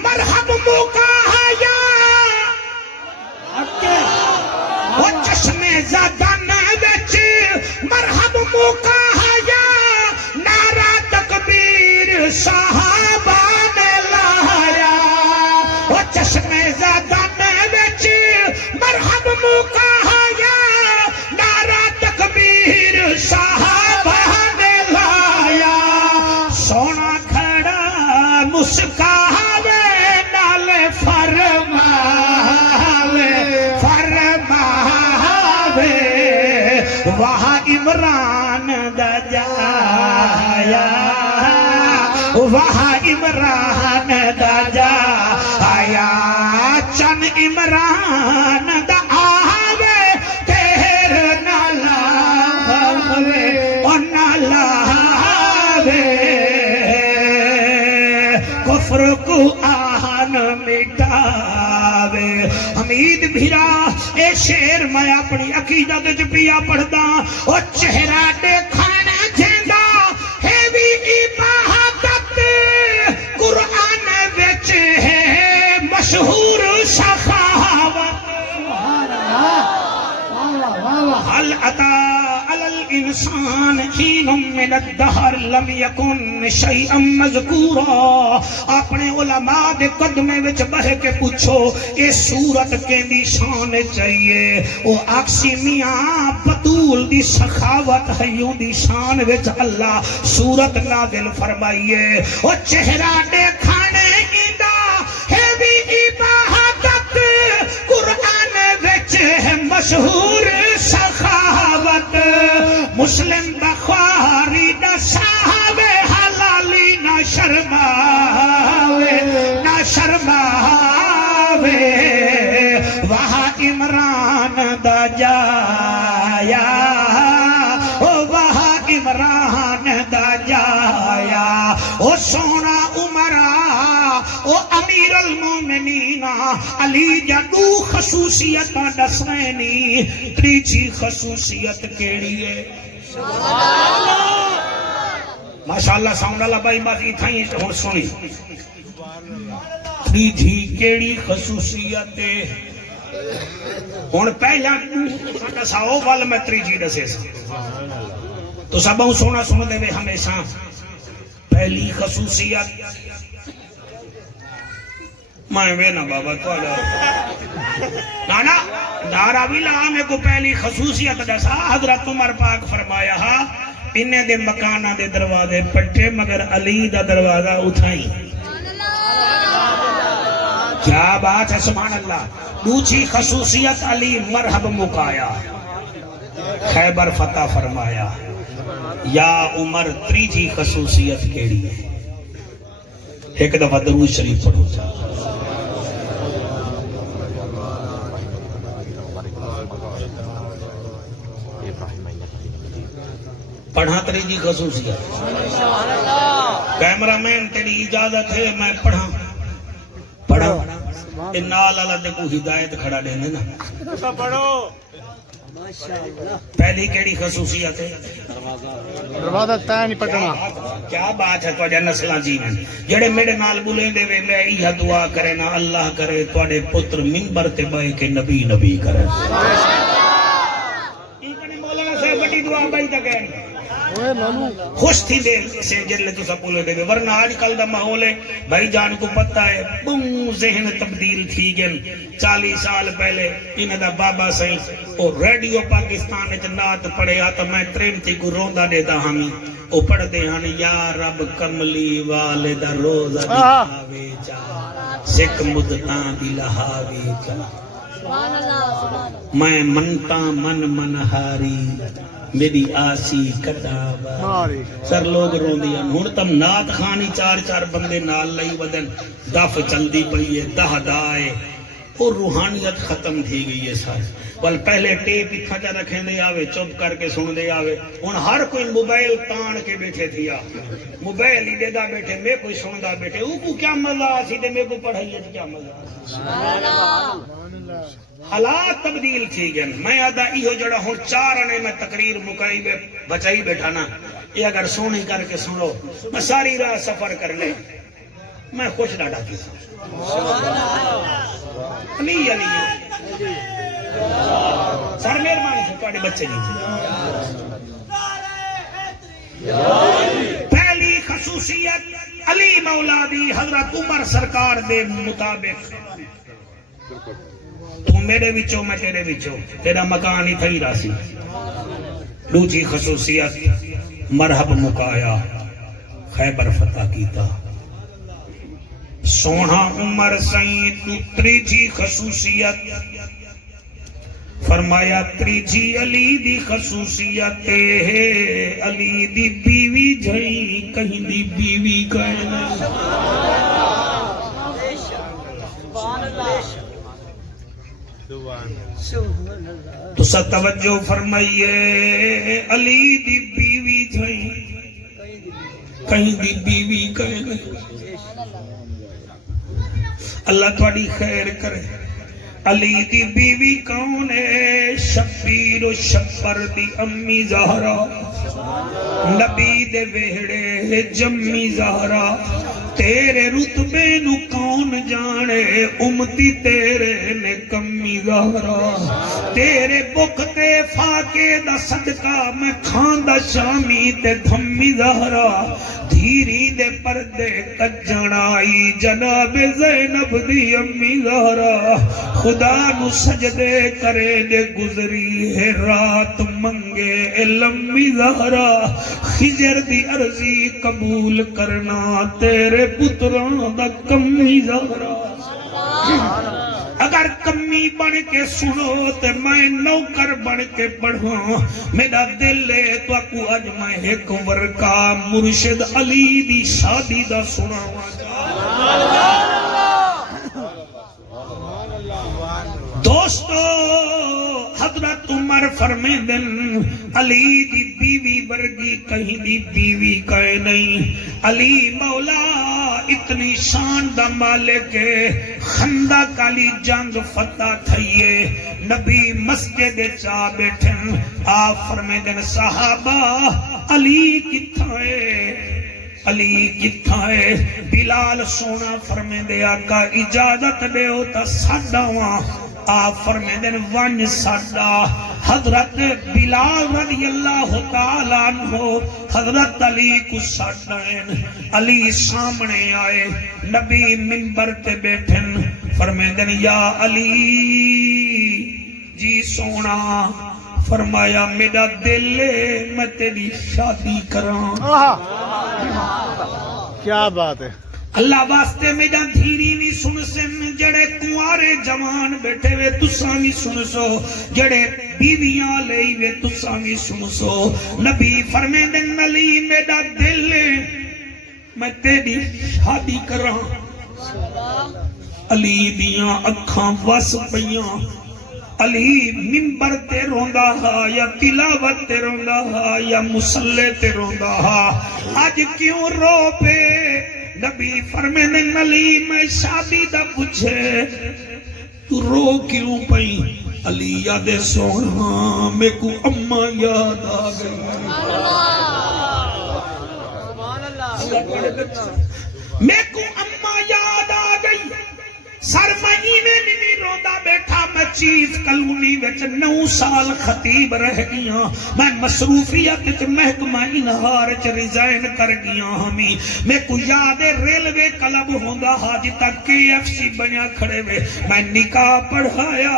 مرحب موقع حیا، او چشمے زدن وچ مرحب موقع حیا، نعرہ تکبیر صحابہ نے لایا، او چشمے وہاں عمران دا جایا وہاں عمران دا جایا چن عمران دا آوے تیر نہ لاوے اور نہ لاوے کفر کو آہن مٹاوے حمید بھیرا اے شیر میں اپنی عقیدت وچ پیا پڑھدا او چہرہ دیکھانا جیندا ہے بھی عبادت قرآن وچ ہے مشہور سخاوت حل عطا علی الانسان حین من الدہر لم یکن شیئا مذکورا اپنے علماء دے قدمے وچ بہ کے پوچھو اے صورت کیندی شان چاہیے او آکسی میاں بطول دی سخاوت حیوں دی شان وچ اللہ صورت نازل فرمائیے او چہرہ دیکھانے ایندا ہے بھی عبادت قرآن وچ ہے مشہور سخاوت مسلم بخاری نہ صاحب حلالی نہ شرماوے نہ شرماوے وہاں عمران دا جایا وہاں عمران دا جایا او سونا عمرہ او امیر المومنین علی جدو خصوصیت دسوینی تریجی خصوصیت کیڑی ہے ماشاءاللہ ساؤنڈ اللہ بھائی بازی تھائیں ہوں سنی تریجی کیڑی خصوصیت ہے ہوں پہلا ساؤ وال میں تریجی دسے سا تو سب سونا سن دے ہمیشہ پہلی خصوصیت میں وینا بابا توڑا نانا نارا بھی لہا میں کو پہلی خصوصیت دسا حضرت عمر پاک فرمایا ہا انہیں دے مکانہ دے دروازے پٹے مگر علی دا دروازہ اٹھائیں کیا بات ہے سبحان اللہ دوسری خصوصیت علی مرحب مکایا خیبر فتح فرمایا یا عمر تریجی خصوصیت کیڑی ہے ایک دفعہ درود شریف پڑھو پڑھا تریجی خصوصیت کیمرہ مین تیری اجازت ہے میں پڑھا پڑھا نال اللہ تے کو ہدایت کھڑا دینے نا پڑھو پہلی کیڑی خصوصیت ہے دروازہ تے نہیں پٹنا کیا بات ہے تواڈے نسلاں جیون جڑے میرے نال بولے دے وے میں یہ دعا کرے نا اللہ کرے تواڈے پتر منبر تے بیٹھ کے نبی نبی کرے یہ کڑی مولانا صاحب بڑی دعا بائی تا کہن خوش تھی دے سے جلے تو سب بولے دے ورنہ آج کل دا ماحول ہے بھائی جان کو پتہ ہے بم ذہن تبدیل تھی گن 40 سال پہلے انہ دا بابا سہی اور ریڈیو پاکستان وچ نعت پڑھے آتا میں تریمتی کو روندا دیتا ہمیں او پڑھ دے ہن یا رب کملی والدہ روزہ دکھاوے جا سکھ مدتاں دی لہاوے جا میں منتا من منہاری میری آسی کتابہ سر لوگ رون دیا ہون تم نات خانی 4 بندے نال لئی ودن دف چل دی پڑی ہے دہ دائے اور روحانیت ختم تھی گئی ہے سارے وال پہلے ٹیپ اتھا جا رکھیں دے آوے چپ کر کے سن دے آوے ان ہر کوئی موبائل تان کے بیٹھے تھیا موبائل ہی دے دا بیٹھے میں کوئی سن دا بیٹھے او کو کیا مزہ آسی دے میں کو پڑھائیے کیا مزہ حالات تبدیل تھی گئن میں آدھا ایہو جڑا ہوں 4 آنے میں تقریر مکائی بچائی بیٹھا نا یہ اگر سونی کر کے سنو میں ساری راہ سفر کر لے میں خوش ڈاڑا کی علی علی سر مہربانی سے تواڈے بچے نہیں پہلی خصوصیت علی مولا دی حضرت عمر سرکار دے مطابق تو میرے وچوں میں تیرے وچوں تیرا مکان ہی تھی راسی دوسری خصوصیت مرحب مکایا خیبر فتح کیتا سونا عمر سائیں تو تریجی خصوصیت فرمایا تریجی علی دی خصوصیت ہے علی دی بیوی جھئی کہیں دی بیوی کہیں تو سا توجہ فرمائیے علی دی بیوی جھئی کہیں دی بیوی کہیں اللہ تھوڑی خیر کرے علی دی بیوی کون ہے شبیر و شبر دی امی زہرا نبی دے ویڑے جمی زہرا تیرے رتبے نو کون جانے امتی تیرے نے کمی زہرا تیرے بک تے فاقے دا صدقہ میں کھاندہ شامی تے دھمی زہرا دھیری دے پردے کجنائی جناب زینب دی امی زہرا خدا نو سجدے کرے دے گزری ہے رات منگے لمبی زہرا خضر دی عرضی قبول کرنا تیرے پتران دا کمی زہرا اگر کمی بن کے سنو تے میں نوکر بن کے پڑھوں میرا دل ہے تو اکو اج میں ایک ورکا مرشد علی دی شادی دا سنا دوستو حضرت عمر فرمیدن علی دی بیوی ورگی کہیں دی بیوی کہیں نہیں علی مولا اتنی شان دا مالک ہے خندق علی جنگ فتح تھئیے نبی مسجد چاہ بیٹھن آپ فرمیدن صحابہ علی کتھا ہے علی کتھا ہے بلال سونا فرمیدے آقا اجازت دے ہوتا ساڈا وہاں آپ فرمیدن ون ساڈا حضرت بلال رضی اللہ تعالیٰ عنہ حضرت علی کو ساڈائن علی سامنے آئے نبی منبر تے بیٹھن فرمیدن یا علی جی سونا فرمایا میرا دل میں تیری شادی کران کیا بات ہے اللہ واسطے میرا دھیری بھی سن سن جڑے کنوارے جوان بیٹھے وے تساں بھی سن سو جڑے بیویاں لئی وے تساں بھی سن سو نبی فرمیدن علی میرا دل میں تیری شادی کراں علی دیاں اکھاں وس پیاں علی منبر تے روندا ہا یا تلاوت تے روندا ہا یا مصلی تے روندا ہا آج کیوں رو پے نبی فرمیدن علی میں شادی دا پوچھے تو رو کیوں پئی علی یاد سونا میں کو اماں یاد آ گئی میں کو اماں یاد آ گئی سر مہینے نہیں روندا بیٹھا میں چیز کلونی وچ 9 سال خطیب رہ گیا میں مصروفیت وچ محکمہ انہار چ ریزائن کر گیا ہمیں میں کو یاد ریلوے کلب ہوندا حاج تک KFC بنیا کھڑے وے میں نکاح پڑھایا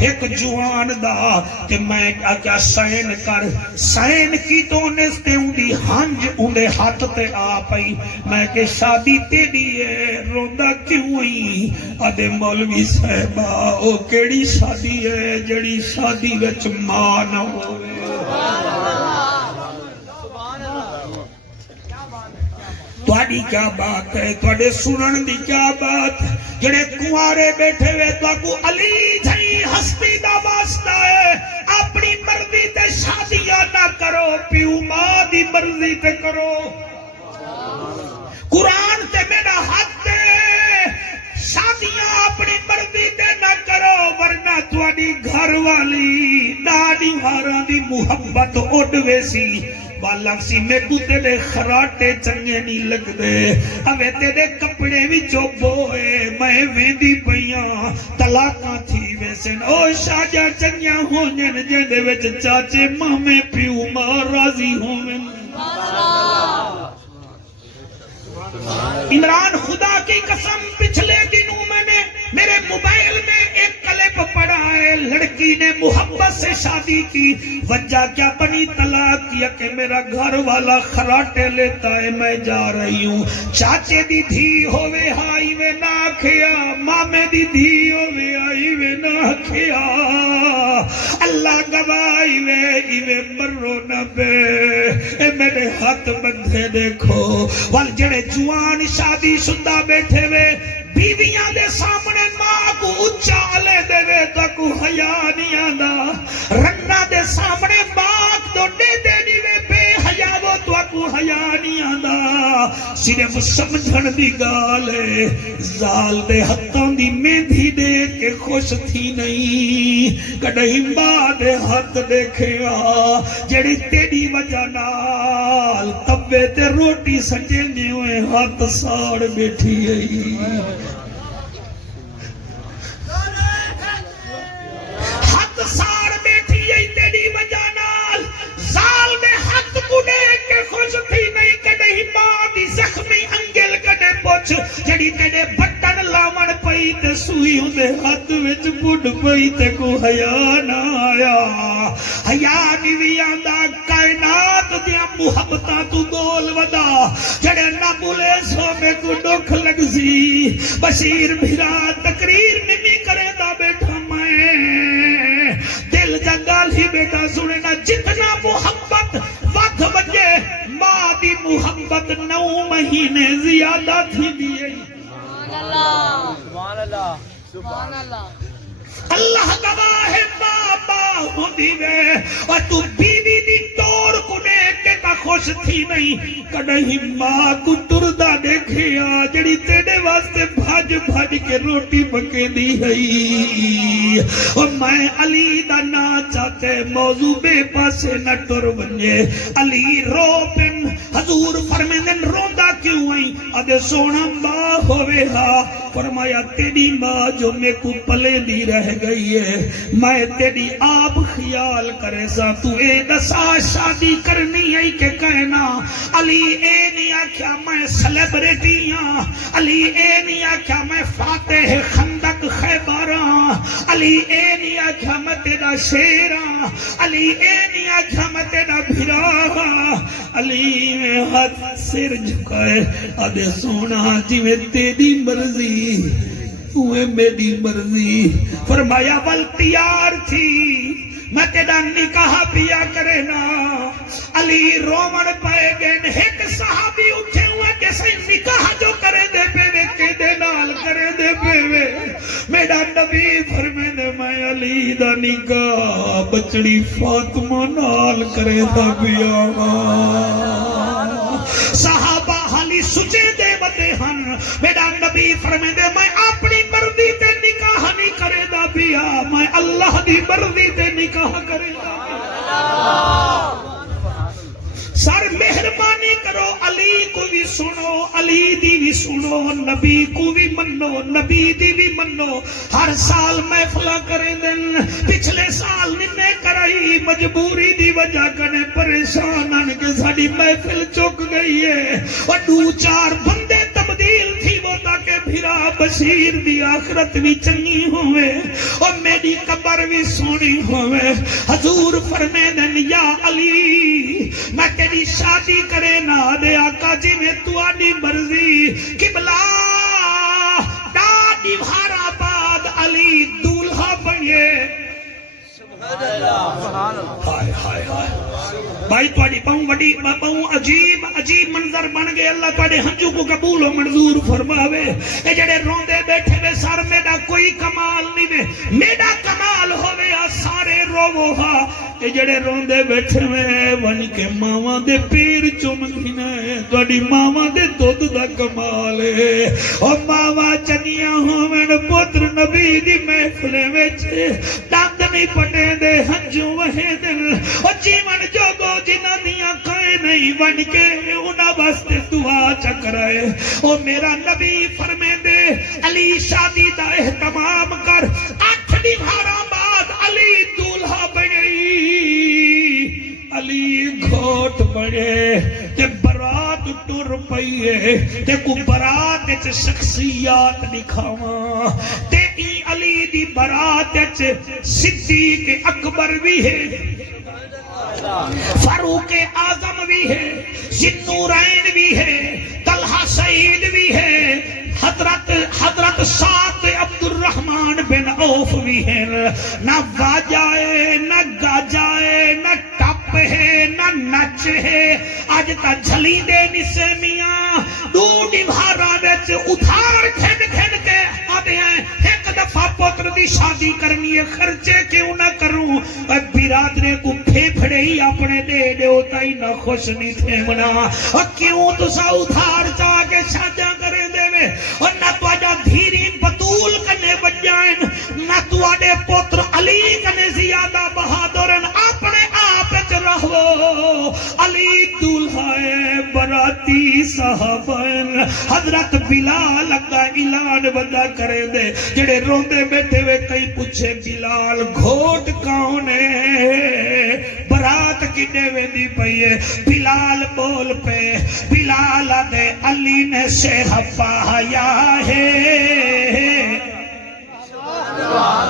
ایک جوان دا تے میں آکیا سائن کر سائن کی تو نستے اندی ہنج اندے ہاتھ تے آ پئی میں کہ شادی تیری ہے روندا کیوں ہوئی آدھے مولوی صاحبہ او کیڑی شادی ہے جڑی شادی وچ ماں نہ ہوئے تواڈی کیا بات ہے تواڈے سنن دی کیا بات جڑے کنوارے بیٹھے ہوئے تو علی جھئی ہستی دا واسطہ ہے اپنی مرضی تے شادیاں نہ کرو پیو ماں دی مرضی تے کرو قرآن تے میرا حق ہے شادیاں اپنی مرضی تے نہ کرو ورنہ تواڈی گھر والی ڈاڈی ہاراں دی محبت اڈ ویسی بالک سی میں کو تیرے خراٹے چنگے نہیں لگ دے اوے تیرے کپڑے بھی چوبوئے میں ویندی پیاں طلاقاں تھی ویسن او شاجہ چنگیاں ہونجن جندے وچ چاچے مامے پیو ماں راضی ہومن عمران خدا کی قسم پچھلے دنوں میں نے میرے موبائل میں ایک کلپ پڑھا ہے لڑکی نے محبت سے شادی کی وجہ کیا بنی طلاق کیا کہ میرا گھر والا خراٹے لیتا ہے میں جا رہی ہوں چاچے دی دھی ہوئے ہائی وے نہ کھیا مامے دی دھیو میں آئی وے نہ کھیا اللہ گوائی وے ایوے مرو نہ بے اے میرے ہاتھ بندھے دیکھو وال جڑے جوان شادی شدہ بیٹھے وے بیویاں دے سامنے ماں کو اچھا لے دے وے تا کو حیا نہیں آندا رنہ دے سامنے ماں کو دے دے دی وے بے حیا وہ تو کو حیا نہیں آندا صرف سمجھن دی گال ہے زال دے ہتھاں دی مہندی دیکھ کے خوش تھی نہیں کدی ماں دے ہاتھ دیکھیا جڑی تیری وجہ نال تبے تے روٹی سجنے ہوئے ہاتھ ساڑ بیٹھی آئی ہاتھ ساڑ بیٹھی آئی تیری وجہ نال زال دے ہاتھ کو دیکھ کے خوش تھی نہیں کدی ماں دی زخمی انگل کدے پوچھ جڑی تیرے بٹن لاون پئی تے سوئی دے ہاتھ وچ بڈ پئی تے کو حیا نہ آیا حیا نہیں آندا کائنات دیا محبتاں تو گول ودا جڑے نہ بولے سو میں کو دکھ لگ سی بشیر بھرا تقریر نہیں کرے دا بیٹھا میں دل جنگال ہی بیٹا سنے نا جتنا محبت وقت بجے ماں دی محبت 9 مہینے زیادہ تھی دیئے سبحان اللہ سبحان اللہ اللہ گواہ ہے بابا ہوندی وے اور تو بیوی دی ٹور کو دیکھ کے تا خوش تھی نہیں کدی ماں کو ٹردا دیکھیا جڑی تیرے واسطے بھج بھج کے روٹی پکے دی ہے اور میں علی دا نا چاہتے موضوع بے پاسے نہ ٹر ونجے علی رو پن حضور فرمیندن روندا کیوں آئی ادے سونا ماں ہوئے ہا فرمایا تیری ماں جو میں کو پلے دی رہ گئی ہے میں تیری آپ خیال کرے سا تو اے دسا شادی کرنی ہے کہ کہنا علی اے نہیں آکھیا میں سلیبریٹی ہاں علی اے نہیں آکھیا میں فاتح خندق خیبر ہاں علی اے نہیں آکھیا میں تیرا شیر ہاں علی اے نہیں آکھیا میں تیرا بھرا ہاں علی میں ہاتھ سر جھکائے آدھے سونا جی میں تیری مرضی اوے میری مرضی فرمایا ول تیار تھی میں تیرا نکاح پیا کرے نا علی رومن پائے گئے ایک صحابی اٹھے ہوئے کیسے نکاح جو کرے دے پے وے کے دے نال کرے دے پے وے میرا نبی فرمے دے میں علی دا نکاح بچڑی فاطمہ نال کرے دا پیا صحابہ حالی سجے دے وتے ہن میرا نبی فرمے دے میں اپنی مرضی تے نکاح نہیں کرے دا پیا میں اللہ دی مرضی تے نکاح کرے دا پیا سر مہربانی کرو علی کو بھی سنو علی دی بھی سنو نبی کو بھی منو نبی دی بھی منو ہر سال محفلہ کریں دن پچھلے سال نہیں کرائی مجبوری دی وجہ کنے پریشان کہ ساڑی محفل چک گئی ہے اور 2-4 بندے تبدیل تھی وہ تاکہ بھرا بشیر دی آخرت بھی چنگی ہوئے اور میری قبر بھی سونی ہوئے حضور فرمے دن یا علی میں تیری شادی کرے نا دے آقا جی میں تو آنی مرضی قبلہ دادی بھارا بعد علی دولہا بنیے ہائے ہائے ہائے بھائی توڑی پاؤں وڈی پاؤں عجیب منظر بن گئے اللہ توڑے ہنجو کو قبول و منظور فرماوے اے جڑے روندے بیٹھے وے سار میڈا کوئی کمال نہیں وے میڈا کمال ہوئے سارے روو ہا اے جڑے روندے بیٹھے وے ون کے ماما دے پیر چمکھنا ہے توڑی ماما دے دودھ دا کمال ہے اور ماما چنیاں ہوئے پتر نبی دی محفلے ویچے داند نہیں پٹے دے ہنجو وہے دل اور جیون جو گو جنہ دیا کھائے نہیں بن کے انہا بستے دعا چکرائے اور میرا نبی فرمے دے علی شادی دا احتمام کر 8 دیوارہ بعد علی دولہا بنی علی گھوٹ بڑے تے برات ٹر پئیے تے کو برات اچ شخصیات دکھاواں تے ای علی دی برات اچ صدیق اکبر بھی ہے فاروق اعظم بھی ہے ذی النورین بھی ہے طلحہ سعید بھی ہے حضرت حضرت سات عبد الرحمن بن عوف بھی ہیں نہ واجائے نہ گاجائے نہ ٹپ ہے نہ نچ ہے آج تا جھلی دے نسے میاں دو ڈیوہارا ویچ ادھار کھن کھن کے آدھے ہیں ایک دفعہ پوتر دی شادی کرنی ہے خرچے کیوں نہ کروں برادرے کو پھیپھڑے ہی اپنے دے دے ہوتا ہی نہ خوش نہیں تھے منا کیوں تو سا ادھار چاہ کے شادیاں کرے دے میں اور نہ تو آجا دھیری بطول کنے بجائیں نہ تو آجے پوتر علی کنے زیادہ بہادرن اپنے آپ رہو علی دولہائے براتی صحابین حضرت بلال کا اعلان بندہ کرے دے جڑے روندے بیٹھے ہوئے کئی پوچھے بلال گھوٹ کون ہے برات کنے ویندی پئیے بلال بول پہ بلال دے علی نے شیرہ پایا ہے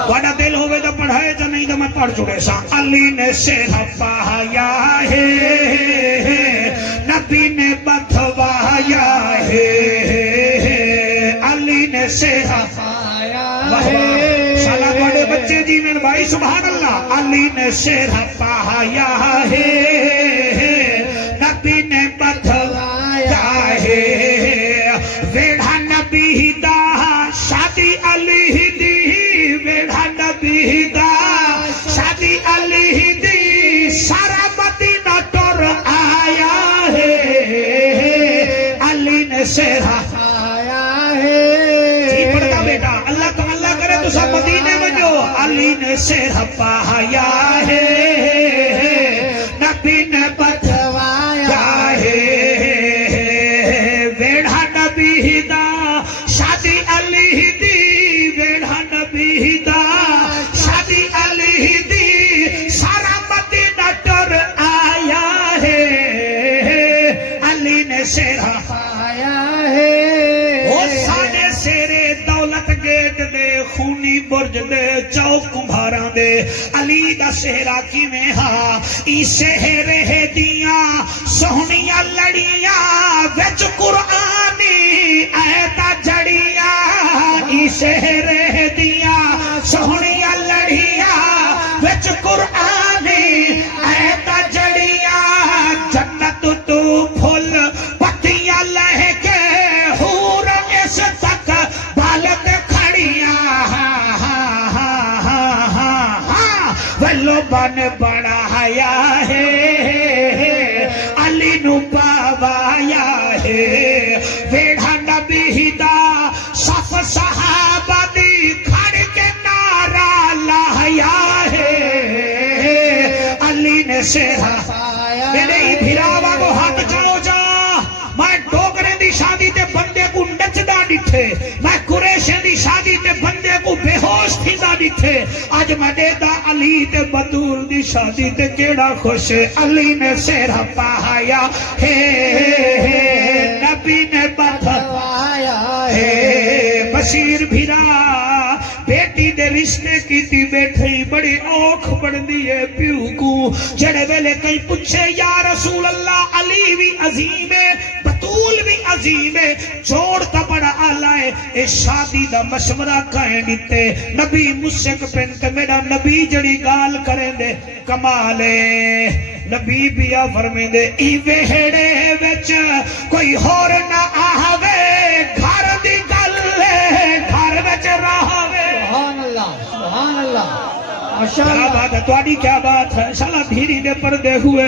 وڈا دل ہوئے تو پڑھائے جا نہیں تو میں پڑھ چکے سا علی نے شیرہ پایا ہے نبی نے بتوایا ہے علی نے شیرہ پایا ہے سالہ بڑے بچے جی میں بھائی سبحان اللہ علی نے شیرہ پایا ہے نبی نے بتوایا ہے ویڑھا نبی دا شادی علی دی ویڑھا نبی دا شادی علی دی سارا مدینہ ٹر آیا ہے علی نے شیرہ آیا ہے جی پڑھتا بیٹا اللہ تو اللہ کرے تو سب مدینے میں جو علی نے شیرہ پایا ہے نبی نے بتوایا ہے ویڑھا نبی دا شادی علی دی ویڑھا نبی دا شادی علی دی سارا مدینہ ٹر آیا ہے علی نے شیرہ آیا ہے وہ سانے سیرے دولت گیٹ دے خونی برج دے چوک کمبھاراں دے علی دا شہرہ کی میں ہاں ای شہر ہے دیاں سہنیاں لڑیاں وچ قرآنی ایتا جڑیاں ای شہر ہے دیاں سہنیاں لڑیاں وچ قرآنی ایتا جڑیاں جنت تو پھل پتیاں لہ کے حور اس تک بالت کھڑیاں ولو بن بڑھایا ہے علی نو پاوایا ہے ویڑھا نبی دا صف صحابہ دی کھڑ کے نعرہ لایا ہے علی نے شیرہ میرے ہی بھراوا کو ہاتھ چاہو جا میں ڈوگرے دی شادی تے بندے کو نچدا ڈٹھے میں قریشے دی شادی تے بندے کو بے ہوش تھیندا ڈٹھے آج میں دیدا علی تے بدول دی شادی تے کیڑا خوش علی نے شیرہ پایا ہے نبی نے بتوایا ہے بشیر بھیرا بیٹی دے رشتے کیتی بیٹھئی بڑی اوکھ بڑھدی ہے پیو کو جڑے ویلے کئی پوچھے یا رسول اللہ علی بھی عظیم ہے بطول بھی عظیم ہے جوڑتا بڑا آلہ ہے اے شادی دا مشورہ کہیں دیتے نبی مشک پنت میرا نبی جڑی گال کریں دے کمالے نبی بیا فرمیں دے ای ویڑے وچ کوئی ہور نہ آہوے گھر دی گلے گھر وچ رہوے سبحان اللہ سبحان اللہ کیا بات ہے تواڈی کیا بات ہے شالا دھیری دے پردے ہوئے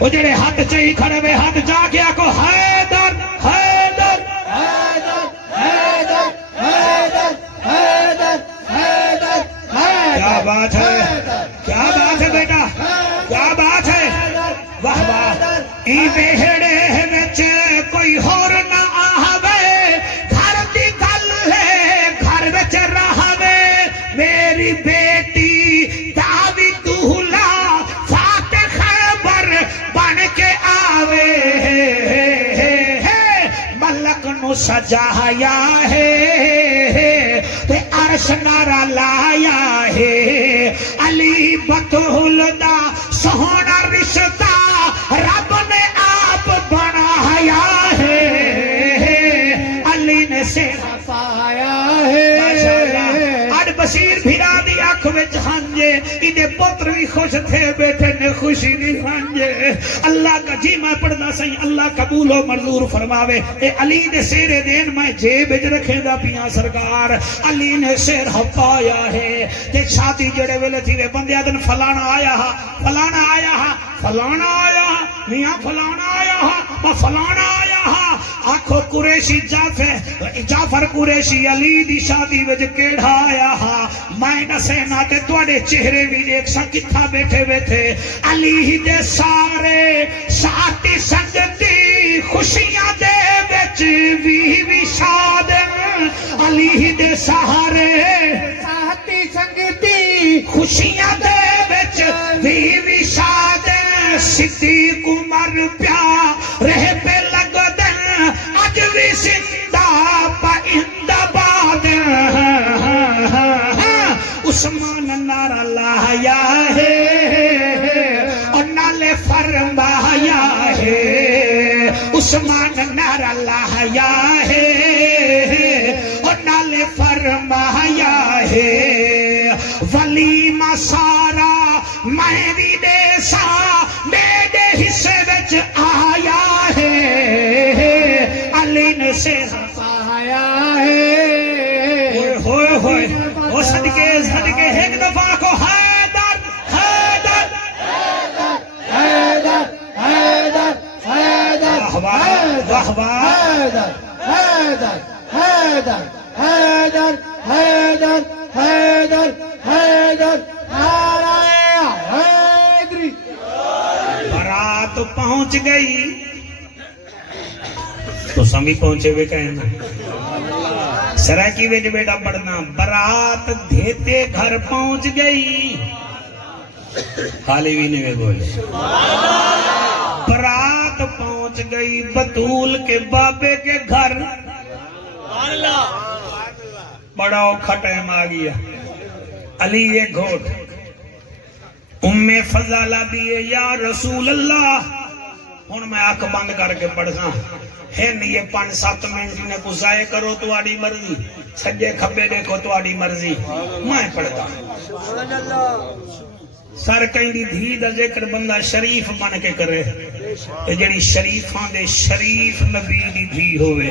وہ جڑے ہاتھ چاہی کھڑے ہوئے ہاتھ جا کے آکو حیدر حیدر حیدر حیدر حیدر حیدر حیدر کیا بات ہے کیا بات ہے بیٹا کیا بات ہے واہ واہ ای ویڑے وچ کوئی ہور نہ آوے گھر دی گل ہے گھر وچ رہوے میری بیٹی داوی دولہا فاتح خیبر بن کے آوے ملک نو سجایا ہے تے عرش نارا لایا ہے علی بطول دا سونا رشتہ رب نے آپ بنایا ہے علی نے شیرہ پایا ہے پتر بھی خوش تھے بیٹے نے خوشی نہیں ہانجے اللہ کا جی میں پڑھنا سہی اللہ قبول و منظور فرماوے اے علی دے سیرے دین میں جیب وچ رکھے دا پیاں سرکار علی نے سیر ہپایا ہے تے شادی جڑے ویلے تھی بندے دن فلانا آیا ہا فلانا آیا ہا فلانا آیا ہا میاں فلانا آیا ہا فلانا آیا ہا آنکھو قریشی جعفر قریشی علی دی شادی وچ کیڑا آیا ہا میں نسینا تے تواڈے چہرے بھی دیکھ سا کتھا بیٹھے بیٹھے علی دے سارے ساتھی سنگتی خوشیاں دے وچ بھی شاد علی دے سہارے ساتھی سنگتی خوشیاں دے وچ بھی شاد صدیق عمر پیا رہ پہ لگ دن اج بھی زندہ پائندہ باد عثمان نعرہ لایا ہے اور نالے فرمایا ہے عثمان نعرہ لایا ہے اور نالے فرمایا ہے ولیمہ سارا میں بھی دے سا میرے حصے وچ آیا ہے علی نے سے آیا ہے ہوئے ہوئے وہ صدقے ایک دفعہ کو حیدر حیدر حیدر حیدر حیدر واہ واہ حیدر حیدر حیدر حیدر حیدر حیدر حیدر حیدری برات پہنچ گئی تو سمی پہنچے ہوئے کہنا سرائکی ویج بیٹا پڑھنا برات دھیتے گھر پہنچ گئی حالی بھی نہیں بولے برات پہنچ گئی بطول کے بابے کے گھر بڑا اوکھا ٹائم آ گیا علی ایک گھوٹ فضالہ دیئے یا رسول اللہ ہن میں آنکھ بند کر کے پڑھنا ہن یہ 5-7 منٹ نے کو ضائع کرو تو آڑی مرضی سجے کھبے دیکھو تو آڑی مرضی میں پڑھتا سر کہیں دی دھی دا ذکر بندہ شریف بن کے کرے کہ جڑی شریفاں دے شریف نبی دی دھی ہوئے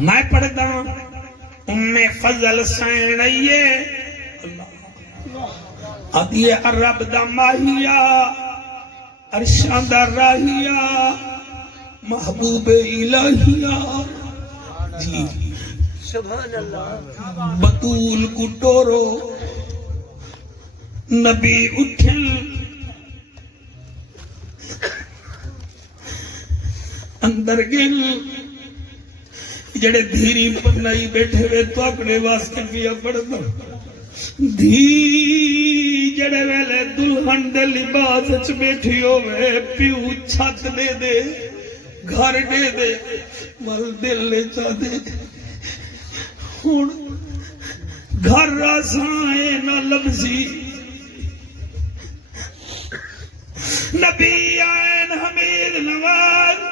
میں پڑھتا فضل سین آئیے آدھیے عرب دا ماہیہ عرشان دا راہیہ محبوب الہیہ جی سبحان اللہ بطول کو ٹورو نبی اٹھل اندر گل جڑے دھیری پر نہیں بیٹھے ہوئے تو اکڑے واسطے کیا پڑھتا دھی جڑے ویلے دلہن دے لباس اچھ بیٹھی ہوئے پیو چھت دے دے گھر دے دے مل دل لے چا دے ہون گھر راسائے نہ لبزی نبی آئین حمید نواز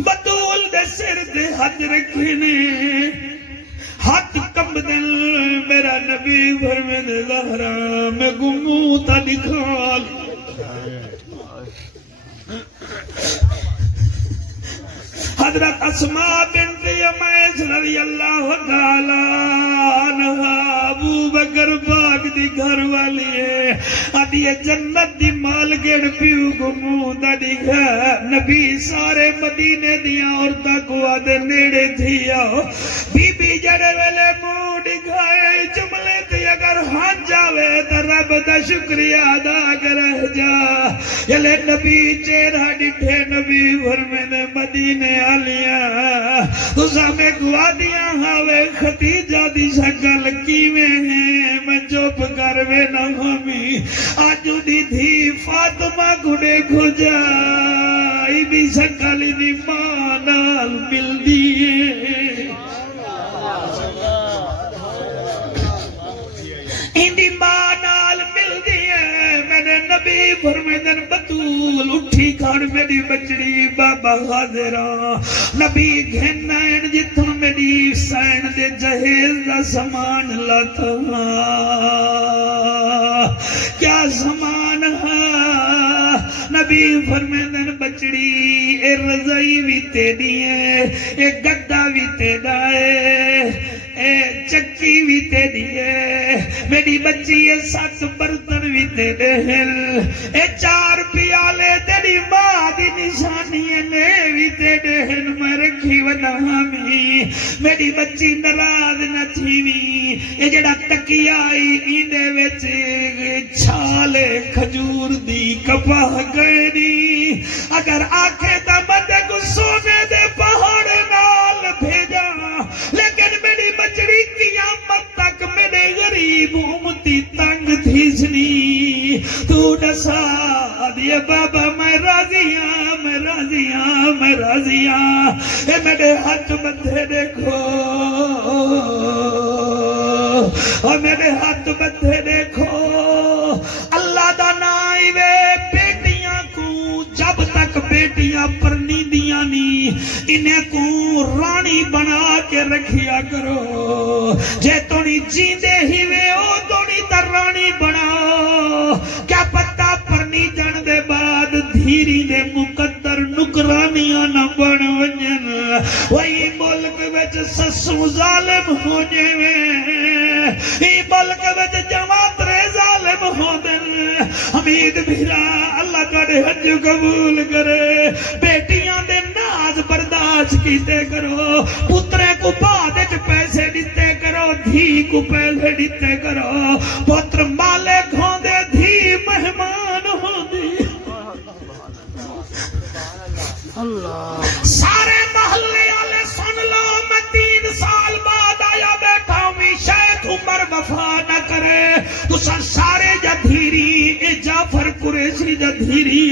بطول دے سر دے حج رکھنے ہاتھ کم دل میرا نبی فرمے دے زہرا میں گموں تا دکھال حضرت اسماء بنت یمیس رضی اللہ تعالیٰ عنہ ابو بکر پاک دی گھر والی ہے آدھی جنت دی مال گڑ پیو گموں دا دکھا نبی سارے مدینے دیا عورتاں کو آدھے نیڑے تھیا بی بی جڑے ویلے منہ دکھائے جملے تھی اگر ہاتھ جاوے تو رب دا شکریہ ادا کر جا یلے نبی چہرہ ڈٹھے نبی فرمے مدینے آلیا تو سامے گوا دیا ہاوے ختیجہ دی شکل کیویں ہیں میں چوپ کروے نہ ہمی آجو دی تھی فاطمہ گھڑے کھو جائی بھی شکل دی مانال مل دیئے اندی مانال مل دیئے میرے نبی فرمیدن بطول اٹھی کھڑ میری بچڑی بابا حاضرہ نبی گھنائن جتوں میری سین دے جہیز دا سامان لاتا کیا سامان ہے نبی فرمیدن بچڑی اے رضائی بھی تیری ہے اے گدہ بھی تیرا ہے اے چکی بھی تیری ہے میری بچی اے 7 برتن بھی تیرے ہیں اے 4 پیالے تیری ماں دی نشانی نے بھی تیرے ہیں میں رکھی ونامی میری بچی نراز نہ تھیوی اے جڑا تکیائی ایندے وچ چھالے کھجور دی کپاہ گئنی اگر آکھے تا مدے کو سونے دے پہاڑ نال بھیجا لیکن میری بچڑی قیامت تک میرے غریب امتی تنگ تھیسنی تو نسا دیے بابا میں راضیاں میں راضیاں میں راضیاں اے میرے ہاتھ بندھے دیکھو اور میرے ہاتھ بندھے دیکھو اللہ دا نائی وے بیٹیاں کو جب تک بیٹیاں پرنی دیاں نہیں انہیں کو رانی بنا کے رکھیا کرو جے تونی جیندے ہی وے او تونی تر رانی بناو کیا پتہ پرنی جان دے بعد دھیری دے مقدر نکرانیاں نہ بن ونجن وہی ملک وچ سسو ظالم ہو جویں ای ملک وچ جماعترے ظالم ہو دن حمید بھیرا اللہ کڑے حج قبول کرے بیٹیاں دے ناز برداشت کیتے کرو پترے کو بعد وچ پیسے دیتے کرو دھی کو پہلے دیتے کرو پتر مالک ہوں دے دھی مہمان ہوں دے سارے محلے والے سن لو میں 3 سال بعد آیا بیٹھا ہوں شیخ عمر وفا نہ کرے تو سارے جدھیری اے جعفر قریشی جدھیری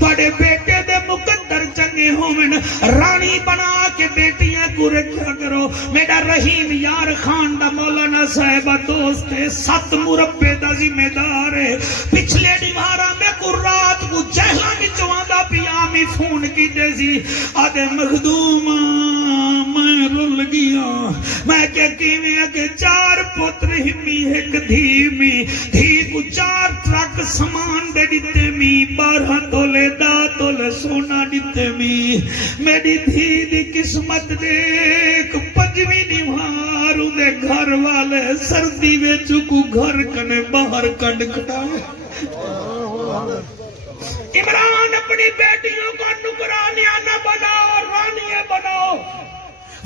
بڑے بیٹے دے مقدر چنگے ہومن رانی بنا کے بیٹیاں کو رکھا کرو میرا رحیم یار خان دا مولانا صاحبہ دوست 7 مربع دا ذمہ دار ہے پچھلے دیوارا میں کو رات کو جہلا کی چواندہ پیامی فون کی دیسی آدھے مخدوم میں رول گیا میں کیا کیویں کہ 4 پتر ہمی ایک دھی کو 4 ٹرک سامان دے دیتے می 12 تولے دا تولے سونا دیتے می میری دھی دی قسمت دیکھ 5ویں دیواروں دے گھر والے سردی ویچو کو گھر کنے باہر کنڈ کٹائے عمران اپنی بیٹیوں کو نکرانیاں نہ بناؤ رانیاں بناؤ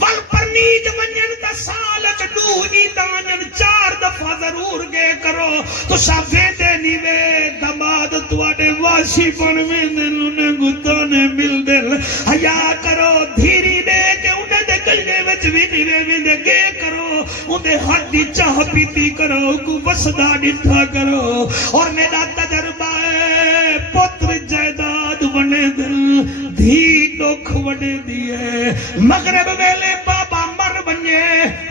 ول پرنیج منجن دا سالت دو ایدانن 4 دفعہ ضرور گے کرو تو شافے دے نیوے دماد تواڈے واشی بن میں انہیں گتانے مل دل حیا کرو دھیری دے کہ انہیں دے گلے وچ بھی نیوے میں دے گے کرو انہیں ہاتھ دی چاہ پیتی کرو کو وسدا ڈٹھا کرو اور میرا تجربہ ہے پتر جائیداد بنے دل دھی ڈوکھ وڈے دیئے مغرب ویلے بابا مر بنجے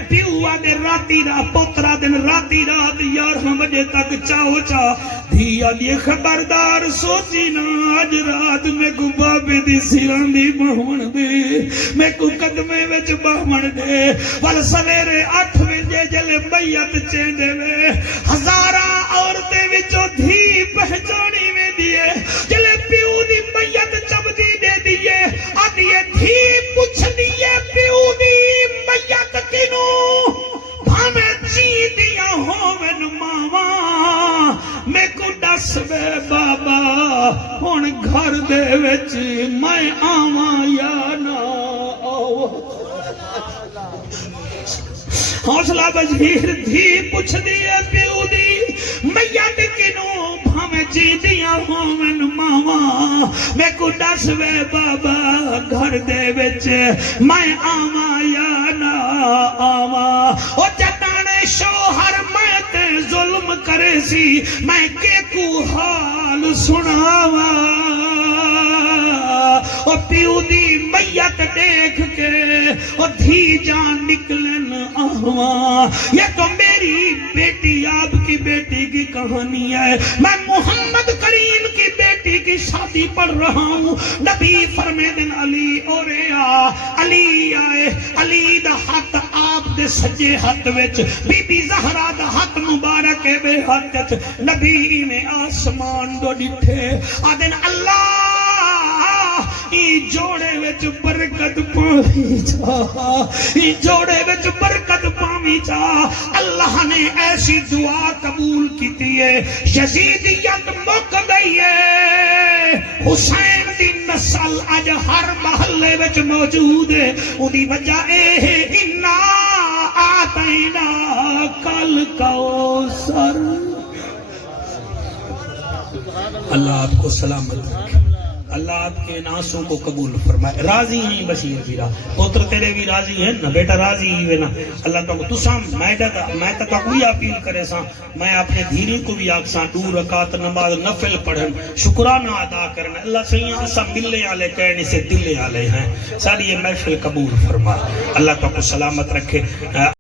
پیوا دے راتی را پوترا دن راتی رات 11 بجے تک چاہو چاہ دھیا دی خبردار سوچی نا آج رات میں کو بابے دی سیران دی بہمن دے میں کو قدمے وچ بہمن دے وال سویرے 8 بجے جلے میت چیندے وے ہزاراں عورتیں وچوں دھی پہچانی میں دیئے جلے پیو دی میت چبدی دے دیئے آدھیے دھی پوچھ دیئے پیو دی میت کنو بھامے جی دیا ہومن ماما میں کو دس بے بابا ہون گھر دے وچ میں آواں یا نہ آو حوصلہ بجیر دھی پوچھ دیئے پیو دی میت کنو بھامے جی دیا ہومن ماما میں کو دس بے بابا گھر دے وچ میں آواں یا نہ آواں او جتانے شوہر میں تے ظلم کرے سی میں کے کو حال سناواں او پیو دی میت دیکھ کے او دھی جان نکلن آواں یہ تو میرے میری بیٹی آپ کی بیٹی کی کہانی ہے، میں محمد کریم کی بیٹی کی شادی پڑھ رہا ہوں، نبی فرمے دن علی اورے آ، علی آئے، علی دا ہاتھ آپ دے سجے ہاتھ وچ، بی بی زہرا دا ہاتھ مبارک بے ہاتھ وچ، نبی نے آسمان دو ڈٹھے آدن اللہ ای جوڑے وچ برکت پاوی جا، ای جوڑے وچ برکت پاوی جا۔ اللہ نے ایسی دعا قبول کیتی ہے، یزیدیت مک گئی ہے، حسین دی نسل اج ہر محلے وچ موجود ہے، اودی وجہ اے ہے انا آتینا کل کوثر۔ اللہ آپ کو سلامت رکھے، اللہ آپ کے ناسوں کو قبول فرمائے۔ راضی ہیں بشیر بیرا، پوتر تیرے بھی راضی ہیں نا، بیٹا راضی ہی وے نا، اللہ تعالیٰ تو سام میں تا کوئی اپیل کرے سا، میں اپنے دھیری کو بھی آکساں 2 رکعت نماز نفل پڑھن، شکرانہ ادا کرنا، اللہ سیاں سا ملے والے کہنے سے دلے والے ہیں، ساری یہ محفل قبول فرما، اللہ تعالیٰ کو سلامت رکھے۔